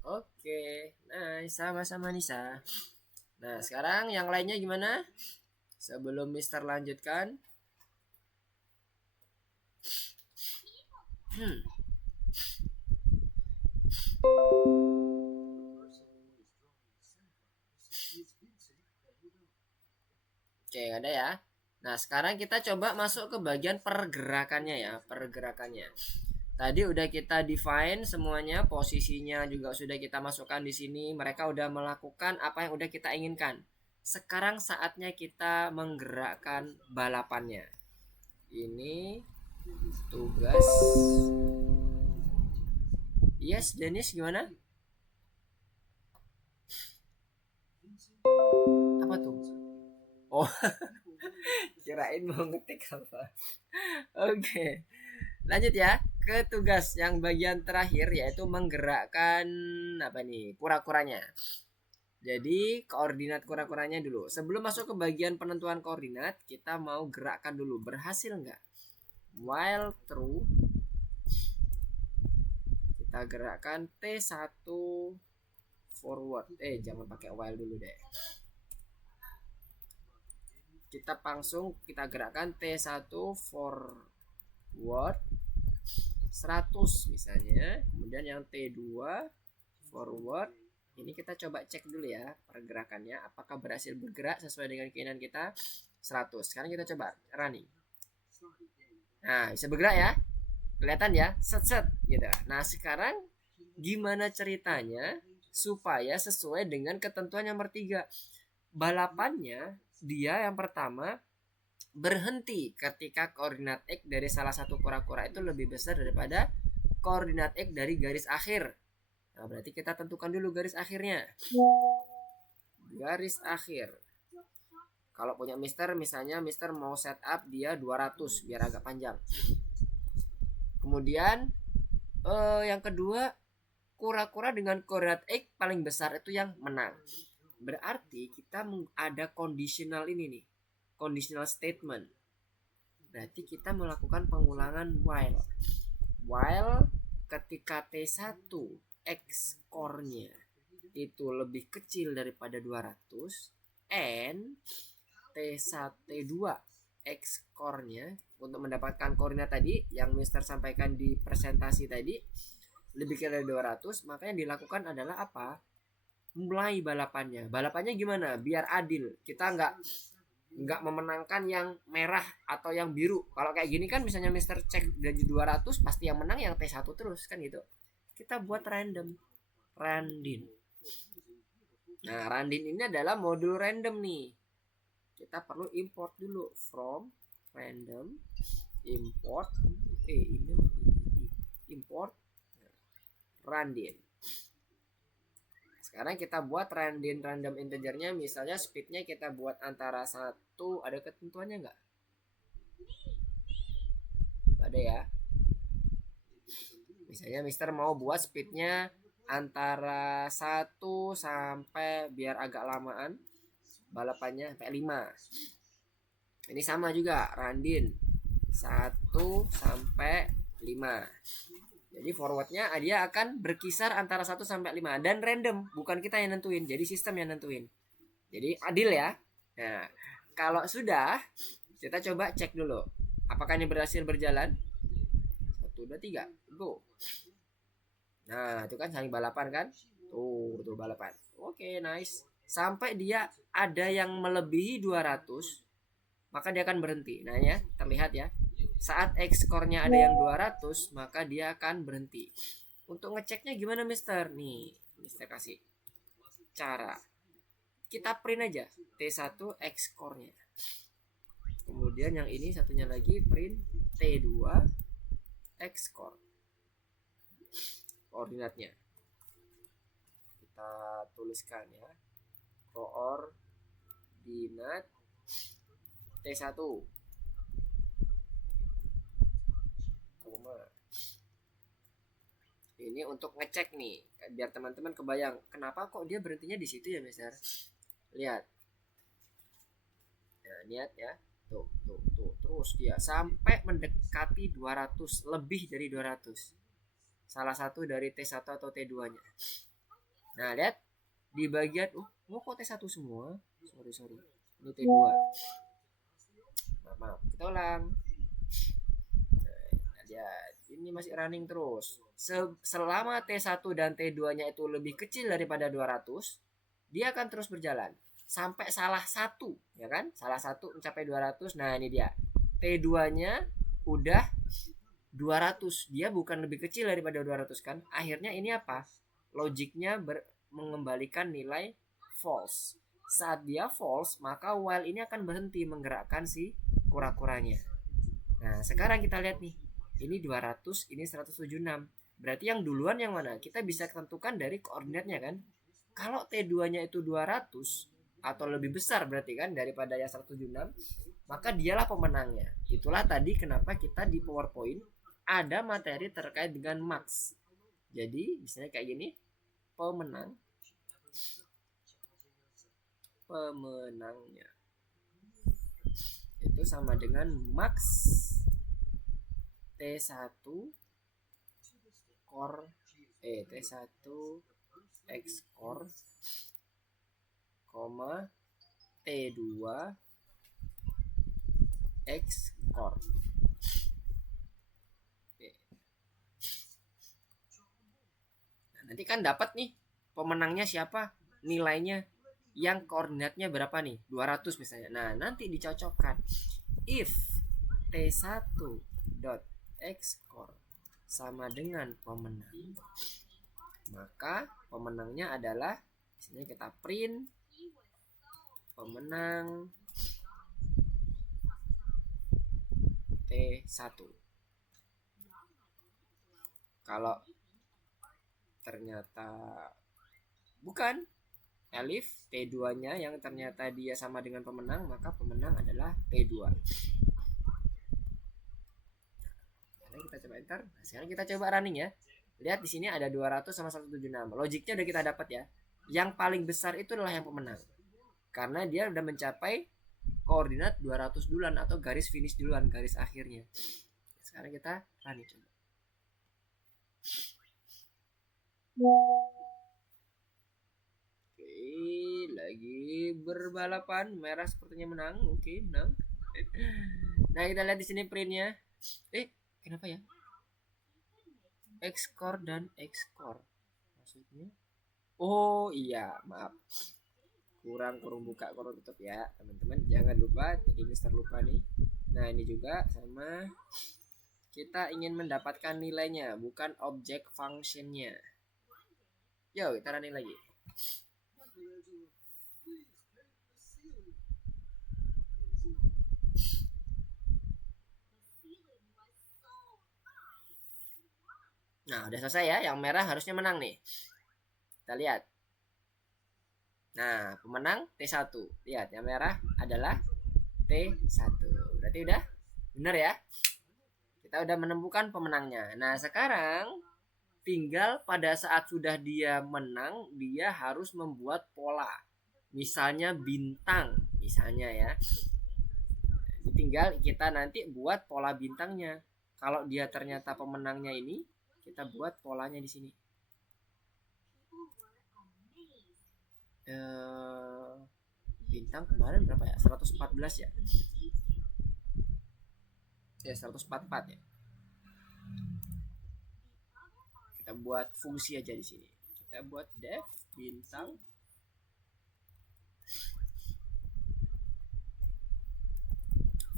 Oke, nice, sama-sama Nisa. Nah, sekarang yang lainnya gimana? Sebelum Mister lanjutkan. Oke, ada ya. Nah, sekarang kita coba masuk ke bagian pergerakannya ya, pergerakannya. Tadi udah kita define semuanya, posisinya juga sudah kita masukkan di sini. Mereka udah melakukan apa yang udah kita inginkan. Sekarang saatnya kita menggerakkan balapannya. Ini tugas. Yes, Dennis gimana? Apa tuh? Oh, kirain mau ngetik apa. Oke. Lanjut ya ke tugas yang bagian terakhir, yaitu menggerakkan apa nih, kura-kuranya. Jadi koordinat kura-kuranya dulu. Sebelum masuk ke bagian penentuan koordinat, kita mau gerakkan dulu. Berhasil nggak? While true, kita gerakkan T1 forward. Jangan pakai while dulu deh. Kita langsung kita gerakkan T1 forward 100 misalnya. Kemudian yang T2 forward. Ini kita coba cek dulu ya pergerakannya, apakah berhasil bergerak sesuai dengan keinginan kita. 100. Sekarang kita coba running. Nah, bisa bergerak ya. Kelihatan ya, set gitu. Nah, sekarang gimana ceritanya supaya sesuai dengan ketentuan nomor 3? Balapannya dia yang pertama berhenti ketika koordinat X dari salah satu kura-kura itu lebih besar daripada koordinat X dari garis akhir. Nah, berarti kita tentukan dulu garis akhirnya. Garis akhir. Kalau punya Mister, misalnya Mister mau setup dia 200 biar agak panjang. Kemudian yang kedua, kura-kura dengan koordinat X paling besar itu yang menang. Berarti kita ada conditional ini nih. Conditional statement. Berarti kita melakukan pengulangan while. While ketika T1 X core-nya itu lebih kecil daripada 200 and T2 X core-nya untuk mendapatkan koordinat tadi yang Mister sampaikan di presentasi tadi lebih kecil dari 200, maka yang dilakukan adalah apa? Mulai balapannya. Balapannya gimana? Biar adil. Kita nggak memenangkan yang merah atau yang biru. Kalau kayak gini kan misalnya Mister cek dari 200 pasti yang menang yang T1 terus kan gitu. Kita buat random. Randin. Nah, randin ini adalah modul random nih. Kita perlu import dulu from random import import randin. Sekarang kita buat random integernya, misalnya speednya kita buat antara 1, ada ketentuannya nggak? Ada ya. Misalnya Mister mau buat speednya antara 1 sampai biar agak lamaan balapannya sampai 5. Ini sama juga randin 1 sampai 5. Jadi forwardnya dia akan berkisar antara 1 sampai 5 dan random, bukan kita yang nentuin, jadi sistem yang nentuin. Jadi adil ya. Nah, kalau sudah kita coba cek dulu apakah ini berhasil berjalan. 1 2 3 go. Nah, itu kan saling balapan kan? Tuh balapan. Oke, nice. Sampai dia ada yang melebihi 200, maka dia akan berhenti. Nah ya, terlihat ya. Saat X skornya ada yang 200, maka dia akan berhenti. Untuk ngeceknya gimana Mister? Nih, Mister kasih cara. Kita print aja T1 X skornya. Kemudian yang ini satunya lagi print T2 X score. Koordinatnya. Kita tuliskan ya. Koordinat T1. Ini untuk ngecek nih, biar teman-teman kebayang kenapa kok dia berhentinya di situ ya, Mister. Lihat. Nah, lihat ya. Tuh, terus dia sampai mendekati 200, lebih dari 200. Salah satu dari T1 atau T2-nya. Nah, lihat di bagian kok T1 semua? Sorry. Ini T2. Maaf. Kita ulang. Nah, lihat, ini masih running terus. Selama T1 dan T2-nya itu lebih kecil daripada 200, dia akan terus berjalan sampai salah satu, ya kan? Salah satu mencapai 200. Nah, ini dia. T2-nya udah 200. Dia bukan lebih kecil daripada 200 kan? Akhirnya ini apa? Logiknya mengembalikan nilai false. Saat dia false, maka while ini akan berhenti menggerakkan si kura-kuranya. Nah, sekarang kita lihat nih. Ini 200, ini 176. Berarti yang duluan yang mana? Kita bisa tentukan dari koordinatnya kan? Kalau T2-nya itu 200 atau lebih besar berarti kan daripada yang 176, maka dialah pemenangnya. Itulah tadi kenapa kita di PowerPoint ada materi terkait dengan max. Jadi misalnya kayak gini, pemenangnya itu sama dengan max T1 core T1 X core, T2 X core. Nah, nanti kan dapat nih pemenangnya siapa, nilainya yang koordinatnya berapa nih, 200 misalnya. Nah, nanti dicocokkan if T1 dot X core sama dengan pemenang, maka pemenangnya adalah, misalnya kita print pemenang T1. Kalau ternyata bukan elif T2-nya yang ternyata dia sama dengan pemenang, maka pemenang adalah T2. Kita coba enter. Nah, sekarang kita coba running ya. Lihat di sini ada 200 sama 176. Logiknya udah kita dapat ya. Yang paling besar itu adalah yang pemenang. Karena dia udah mencapai koordinat 200 duluan atau garis finish duluan, garis akhirnya. Sekarang kita running coba. Oke, lagi berbalapan, merah sepertinya menang. Oke, menang. Nah, kita lihat di sini printnya. Kenapa ya? X core dan X core. Maksudnya? Oh iya, maaf. Kurang buka, kurang tutup ya, teman-teman. Jangan lupa, jadi Mister lupa nih. Nah, ini juga sama. Kita ingin mendapatkan nilainya, bukan objek functionnya. Yo, kita running lagi. Nah, udah selesai ya. Yang merah harusnya menang nih. Kita lihat. Nah, pemenang T1. Lihat, yang merah adalah T1. Berarti udah benar ya. Kita udah menemukan pemenangnya. Nah, sekarang tinggal pada saat sudah dia menang, dia harus membuat pola. Misalnya bintang, misalnya ya. Tinggal kita nanti buat pola bintangnya. Kalau dia ternyata pemenangnya ini, kita buat polanya di sini. Bintang kemarin berapa ya? 114 ya? Ya 144 ya. Kita buat fungsi aja di sini. Kita buat def bintang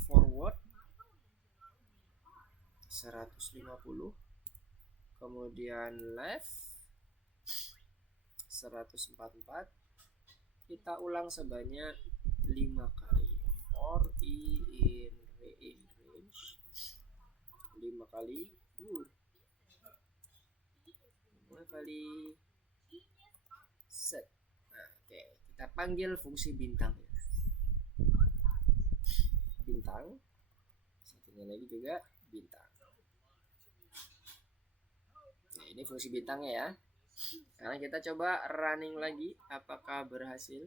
forward 150, kemudian left 144. Kita ulang sebanyak 5 kali. For in range 5 kali. 5 kali set. Nah, oke, kita panggil fungsi bintang. Bintang. Satunya lagi juga bintang. Nah, ini fungsi bintangnya ya. Sekarang kita coba running lagi, apakah berhasil.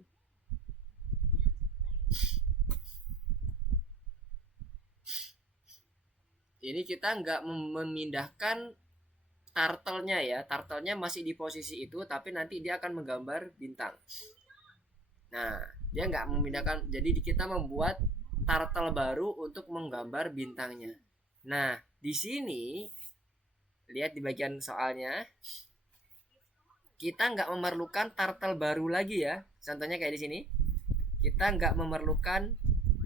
Ini kita nggak memindahkan turtle-nya ya. Turtle-nya masih di posisi itu, tapi nanti dia akan menggambar bintang. Nah, dia nggak memindahkan. Jadi kita membuat turtle baru untuk menggambar bintangnya. Nah, di sini lihat di bagian soalnya, kita nggak memerlukan turtle baru lagi ya. Contohnya kayak di sini, kita nggak memerlukan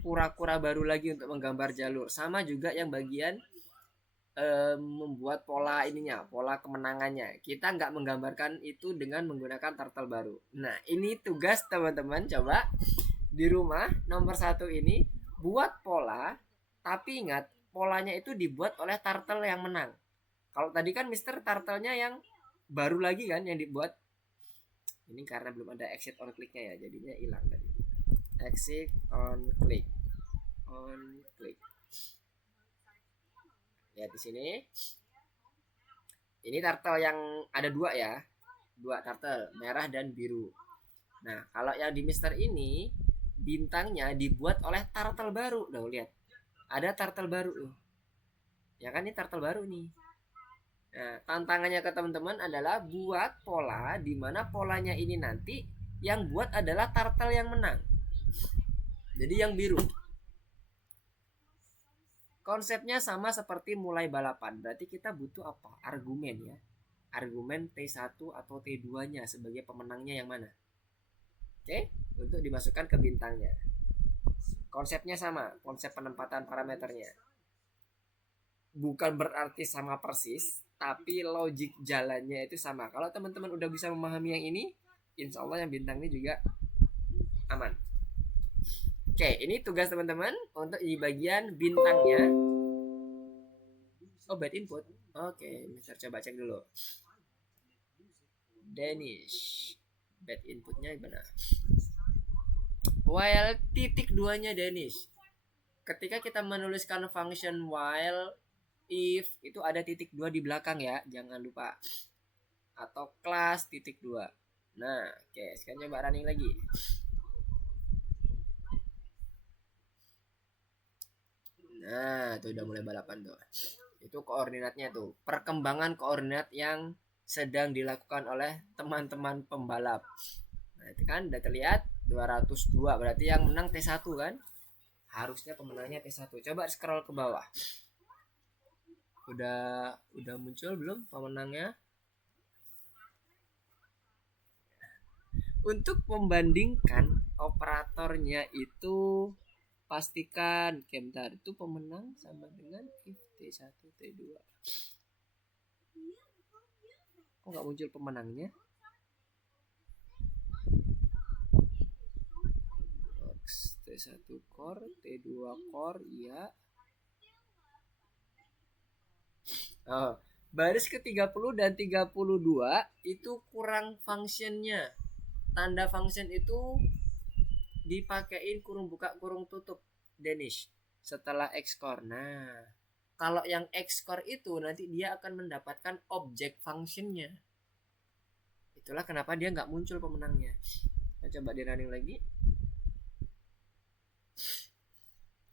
kura-kura baru lagi untuk menggambar jalur. Sama juga yang bagian membuat pola ininya, pola kemenangannya. Kita nggak menggambarkan itu dengan menggunakan turtle baru. Nah, ini tugas teman-teman, coba di rumah nomor 1 ini buat pola, tapi ingat polanya itu dibuat oleh turtle yang menang. Kalau tadi kan Mister turtle-nya yang baru lagi kan yang dibuat. Ini karena belum ada exit on click-nya ya, jadinya hilang tadi. Exit on click. Lihat di sini. Ini turtle yang ada 2 ya. 2 turtle, merah dan biru. Nah, kalau yang di Mister ini bintangnya dibuat oleh turtle baru. Loh, lihat. Ada turtle baru loh. Ya kan, ini turtle baru nih. Nah, tantangannya ke teman-teman adalah buat pola di mana polanya ini nanti yang buat adalah turtle yang menang. Jadi yang biru. Konsepnya sama seperti mulai balapan. Berarti kita butuh apa? Argumen ya. Argumen T1 atau T2-nya sebagai pemenangnya yang mana? Oke, untuk dimasukkan ke bintangnya. Konsepnya sama, konsep penempatan parameternya. Bukan berarti sama persis, tapi logik jalannya itu sama. Kalau teman-teman udah bisa memahami yang ini, insya Allah yang bintang ini juga aman. Oke, ini tugas teman-teman untuk di bagian bintangnya. Oh, bad input. Oke, Mister coba cek dulu. Danish. Bad inputnya benar. While titik 2-nya Danish. Ketika kita menuliskan function while if itu ada titik 2 di belakang ya, jangan lupa. Atau kelas titik 2. Nah, oke, sekarang coba running lagi. Nah, tuh udah mulai balapan tuh. Itu koordinatnya tuh. Perkembangan koordinat yang sedang dilakukan oleh teman-teman pembalap. Nah, itu kan udah terlihat 202. Berarti yang menang T1 kan? Harusnya pemenangnya T1. Coba scroll ke bawah. Udah muncul belum pemenangnya? Untuk membandingkan operatornya itu pastikan bentar, itu pemenang sama dengan if T1 T2. Kok nggak muncul pemenangnya? T1 core, T2 core, ya. Oh, baris ke-30 dan 32 itu kurang functionnya. Tanda function itu dipakein kurung buka kurung tutup Danish setelah X-core. Nah, kalau yang X-core itu nanti dia akan mendapatkan objek functionnya. Itulah kenapa dia nggak muncul pemenangnya. Kita coba di running lagi.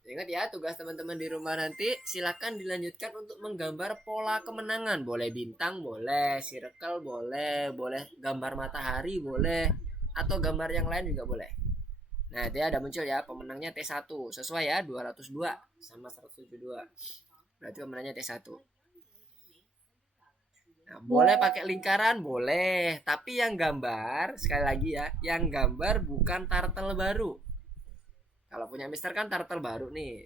Ingat ya, tugas teman-teman di rumah nanti silakan dilanjutkan untuk menggambar pola kemenangan. Boleh bintang, boleh circle, boleh gambar matahari, boleh, atau gambar yang lain juga boleh. Nah, dia ada muncul ya, pemenangnya T1. Sesuai ya, 202 sama 172. Berarti pemenangnya T1. Nah, boleh pakai lingkaran, boleh. Tapi yang gambar, sekali lagi ya, yang gambar bukan turtle baru. Kalau punya Mister kan turtle baru nih.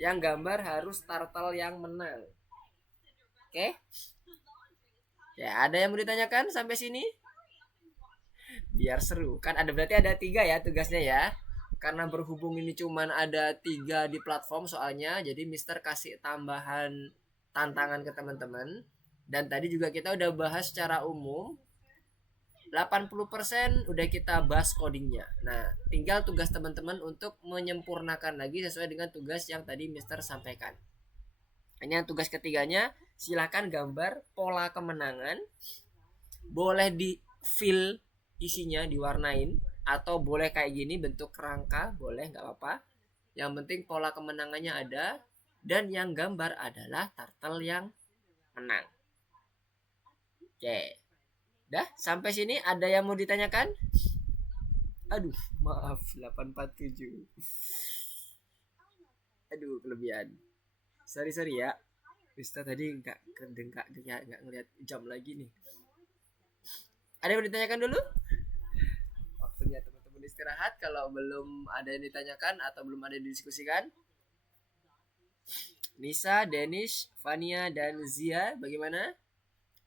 Yang gambar harus turtle yang menang. Oke. Ya, ada yang mau ditanyakan sampai sini? Biar seru. Kan berarti ada 3 ya tugasnya ya. Karena berhubung ini cuman ada 3 di platform soalnya, jadi Mister kasih tambahan tantangan ke teman-teman. Dan tadi juga kita udah bahas secara umum 80% udah kita bahas codingnya. Nah, tinggal tugas teman-teman untuk menyempurnakan lagi sesuai dengan tugas yang tadi Mister sampaikan. Hanya tugas ketiganya, silakan gambar pola kemenangan. Boleh di fill isinya, diwarnain, atau boleh kayak gini bentuk rangka, boleh nggak apa-apa. Yang penting pola kemenangannya ada, dan yang gambar adalah turtle yang menang. Oke. Dah, sampai sini ada yang mau ditanyakan? Aduh, maaf 847. Aduh, kelebihan. Sorry ya. Mister tadi nggak ngeliat jam lagi nih. Ada yang mau ditanyakan dulu? Waktunya teman-teman istirahat. Kalau belum ada yang ditanyakan atau belum ada yang didiskusikan. Nisa, Danish, Fania, dan Zia, bagaimana?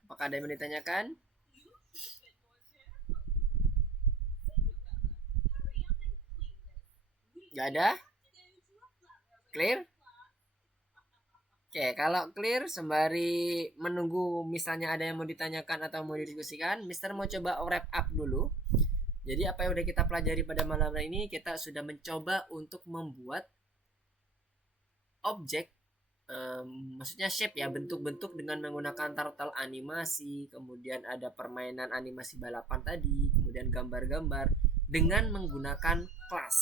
Apakah ada yang mau ditanyakan? Gak ada? Clear? Oke, kalau clear sembari menunggu misalnya ada yang mau ditanyakan atau mau didiskusikan, Mister mau coba wrap up dulu. Jadi apa yang udah kita pelajari pada malam hari ini, kita sudah mencoba untuk membuat objek, maksudnya shape ya, bentuk-bentuk dengan menggunakan turtle animasi, kemudian ada permainan animasi balapan tadi, kemudian gambar-gambar dengan menggunakan class.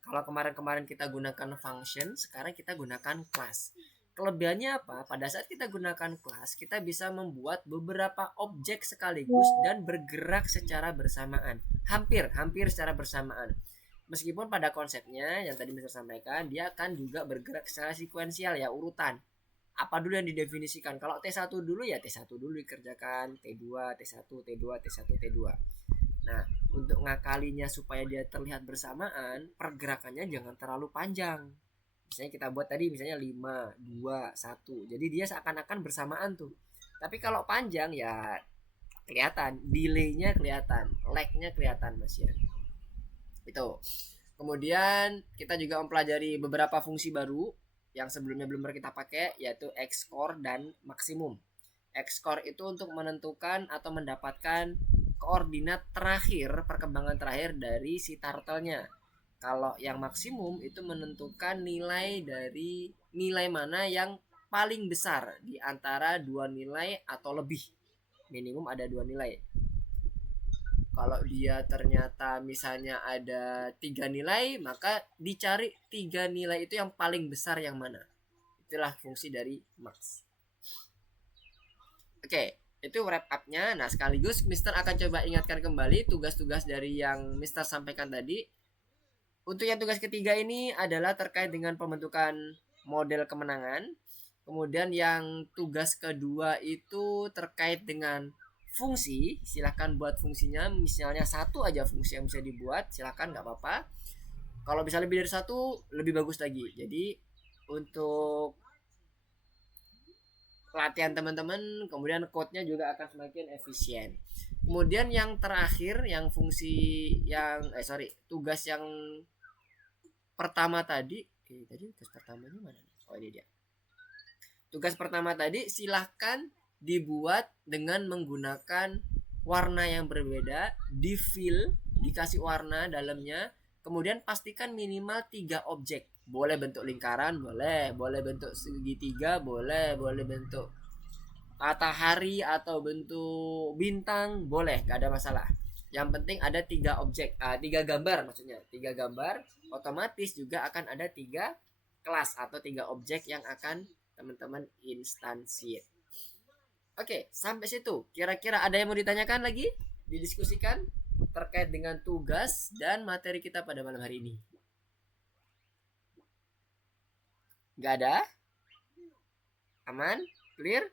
Kalau kemarin-kemarin kita gunakan function, sekarang kita gunakan class. Kelebihannya apa? Pada saat kita gunakan kelas, kita bisa membuat beberapa objek sekaligus dan bergerak secara bersamaan. Hampir secara bersamaan. Meskipun pada konsepnya yang tadi Mister sampaikan, dia akan juga bergerak secara sekuensial ya, urutan. Apa dulu yang didefinisikan? Kalau T1 dulu ya T1 dulu dikerjakan, T2, T1, T2, T1, T2. Nah, untuk ngakalinya supaya dia terlihat bersamaan, pergerakannya jangan terlalu panjang. Misalnya kita buat tadi misalnya 5, 2, 1. Jadi dia seakan-akan bersamaan tuh. Tapi kalau panjang ya kelihatan, delay-nya kelihatan, lag-nya kelihatan Mas ya. Itu. Kemudian kita juga mempelajari beberapa fungsi baru yang sebelumnya belum pernah kita pakai, yaitu X-core dan maksimum. X-core itu untuk menentukan atau mendapatkan koordinat terakhir, perkembangan terakhir dari si turtle-nya. Kalau yang maksimum itu menentukan nilai mana yang paling besar di antara 2 nilai atau lebih. Minimum ada 2 nilai. Kalau dia ternyata misalnya ada 3 nilai, maka dicari 3 nilai itu yang paling besar yang mana. Itulah fungsi dari max. Oke, itu wrap up-nya. Nah, sekaligus Mister akan coba ingatkan kembali tugas-tugas dari yang Mister sampaikan tadi. Untuk yang tugas ketiga ini adalah terkait dengan pembentukan model kemenangan. Kemudian yang tugas kedua itu terkait dengan fungsi. Silahkan buat fungsinya. Misalnya 1 aja fungsi yang bisa dibuat, silahkan, nggak apa-apa. Kalau bisa lebih dari 1, lebih bagus lagi. Jadi untuk latihan teman-teman, kemudian code-nya juga akan semakin efisien. Kemudian yang terakhir, yang fungsi yang tugas yang pertama tadi, tugas pertamanya mana nih? Oh, ini dia. Tugas pertama tadi silahkan dibuat dengan menggunakan warna yang berbeda, di fill, dikasih warna dalamnya, kemudian pastikan minimal 3 objek. Boleh bentuk lingkaran, boleh bentuk segitiga, boleh bentuk matahari atau bentuk bintang, boleh, gak ada masalah. Yang penting ada 3 objek, 3 gambar maksudnya. 3 gambar, otomatis juga akan ada 3 kelas atau 3 objek yang akan teman-teman instansiate. Oke, sampai situ. Kira-kira ada yang mau ditanyakan lagi? Didiskusikan terkait dengan tugas dan materi kita pada malam hari ini. Gak ada? Aman? Clear?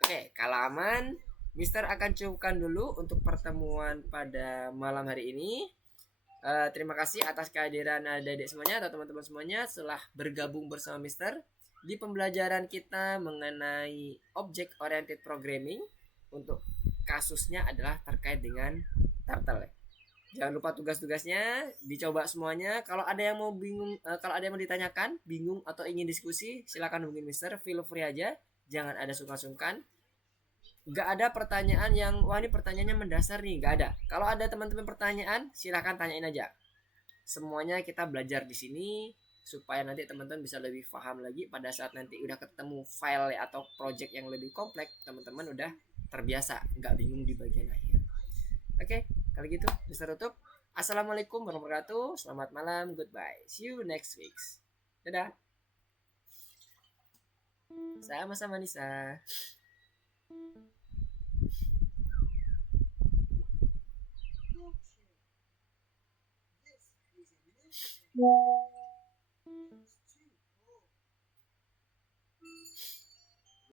Oke, kalau aman, Mister akan cukupkan dulu untuk pertemuan pada malam hari ini. Terima kasih atas kehadiran adik-adik semuanya atau teman-teman semuanya setelah bergabung bersama Mister. di pembelajaran kita mengenai object oriented programming, untuk kasusnya adalah terkait dengan turtle ya. Jangan lupa tugas-tugasnya dicoba semuanya. Kalau ada yang mau bingung, kalau ada yang mau ditanyakan, bingung atau ingin diskusi, silakan hubungi Mister. Feel free aja, jangan ada sungkan-sungkan. Gak ada pertanyaan yang wah ini pertanyaannya mendasar nih, gak ada. Kalau ada teman-teman pertanyaan, silakan tanyain aja. Semuanya kita belajar di sini supaya nanti teman-teman bisa lebih paham lagi pada saat nanti udah ketemu file atau project yang lebih kompleks, teman-teman udah terbiasa, nggak bingung di bagian akhir. Oke, kalau gitu bisa tutup. Assalamualaikum warahmatullahi wabarakatuh. Selamat malam, goodbye. See you next week. Dadah. Sama-sama Nisa. Yeah.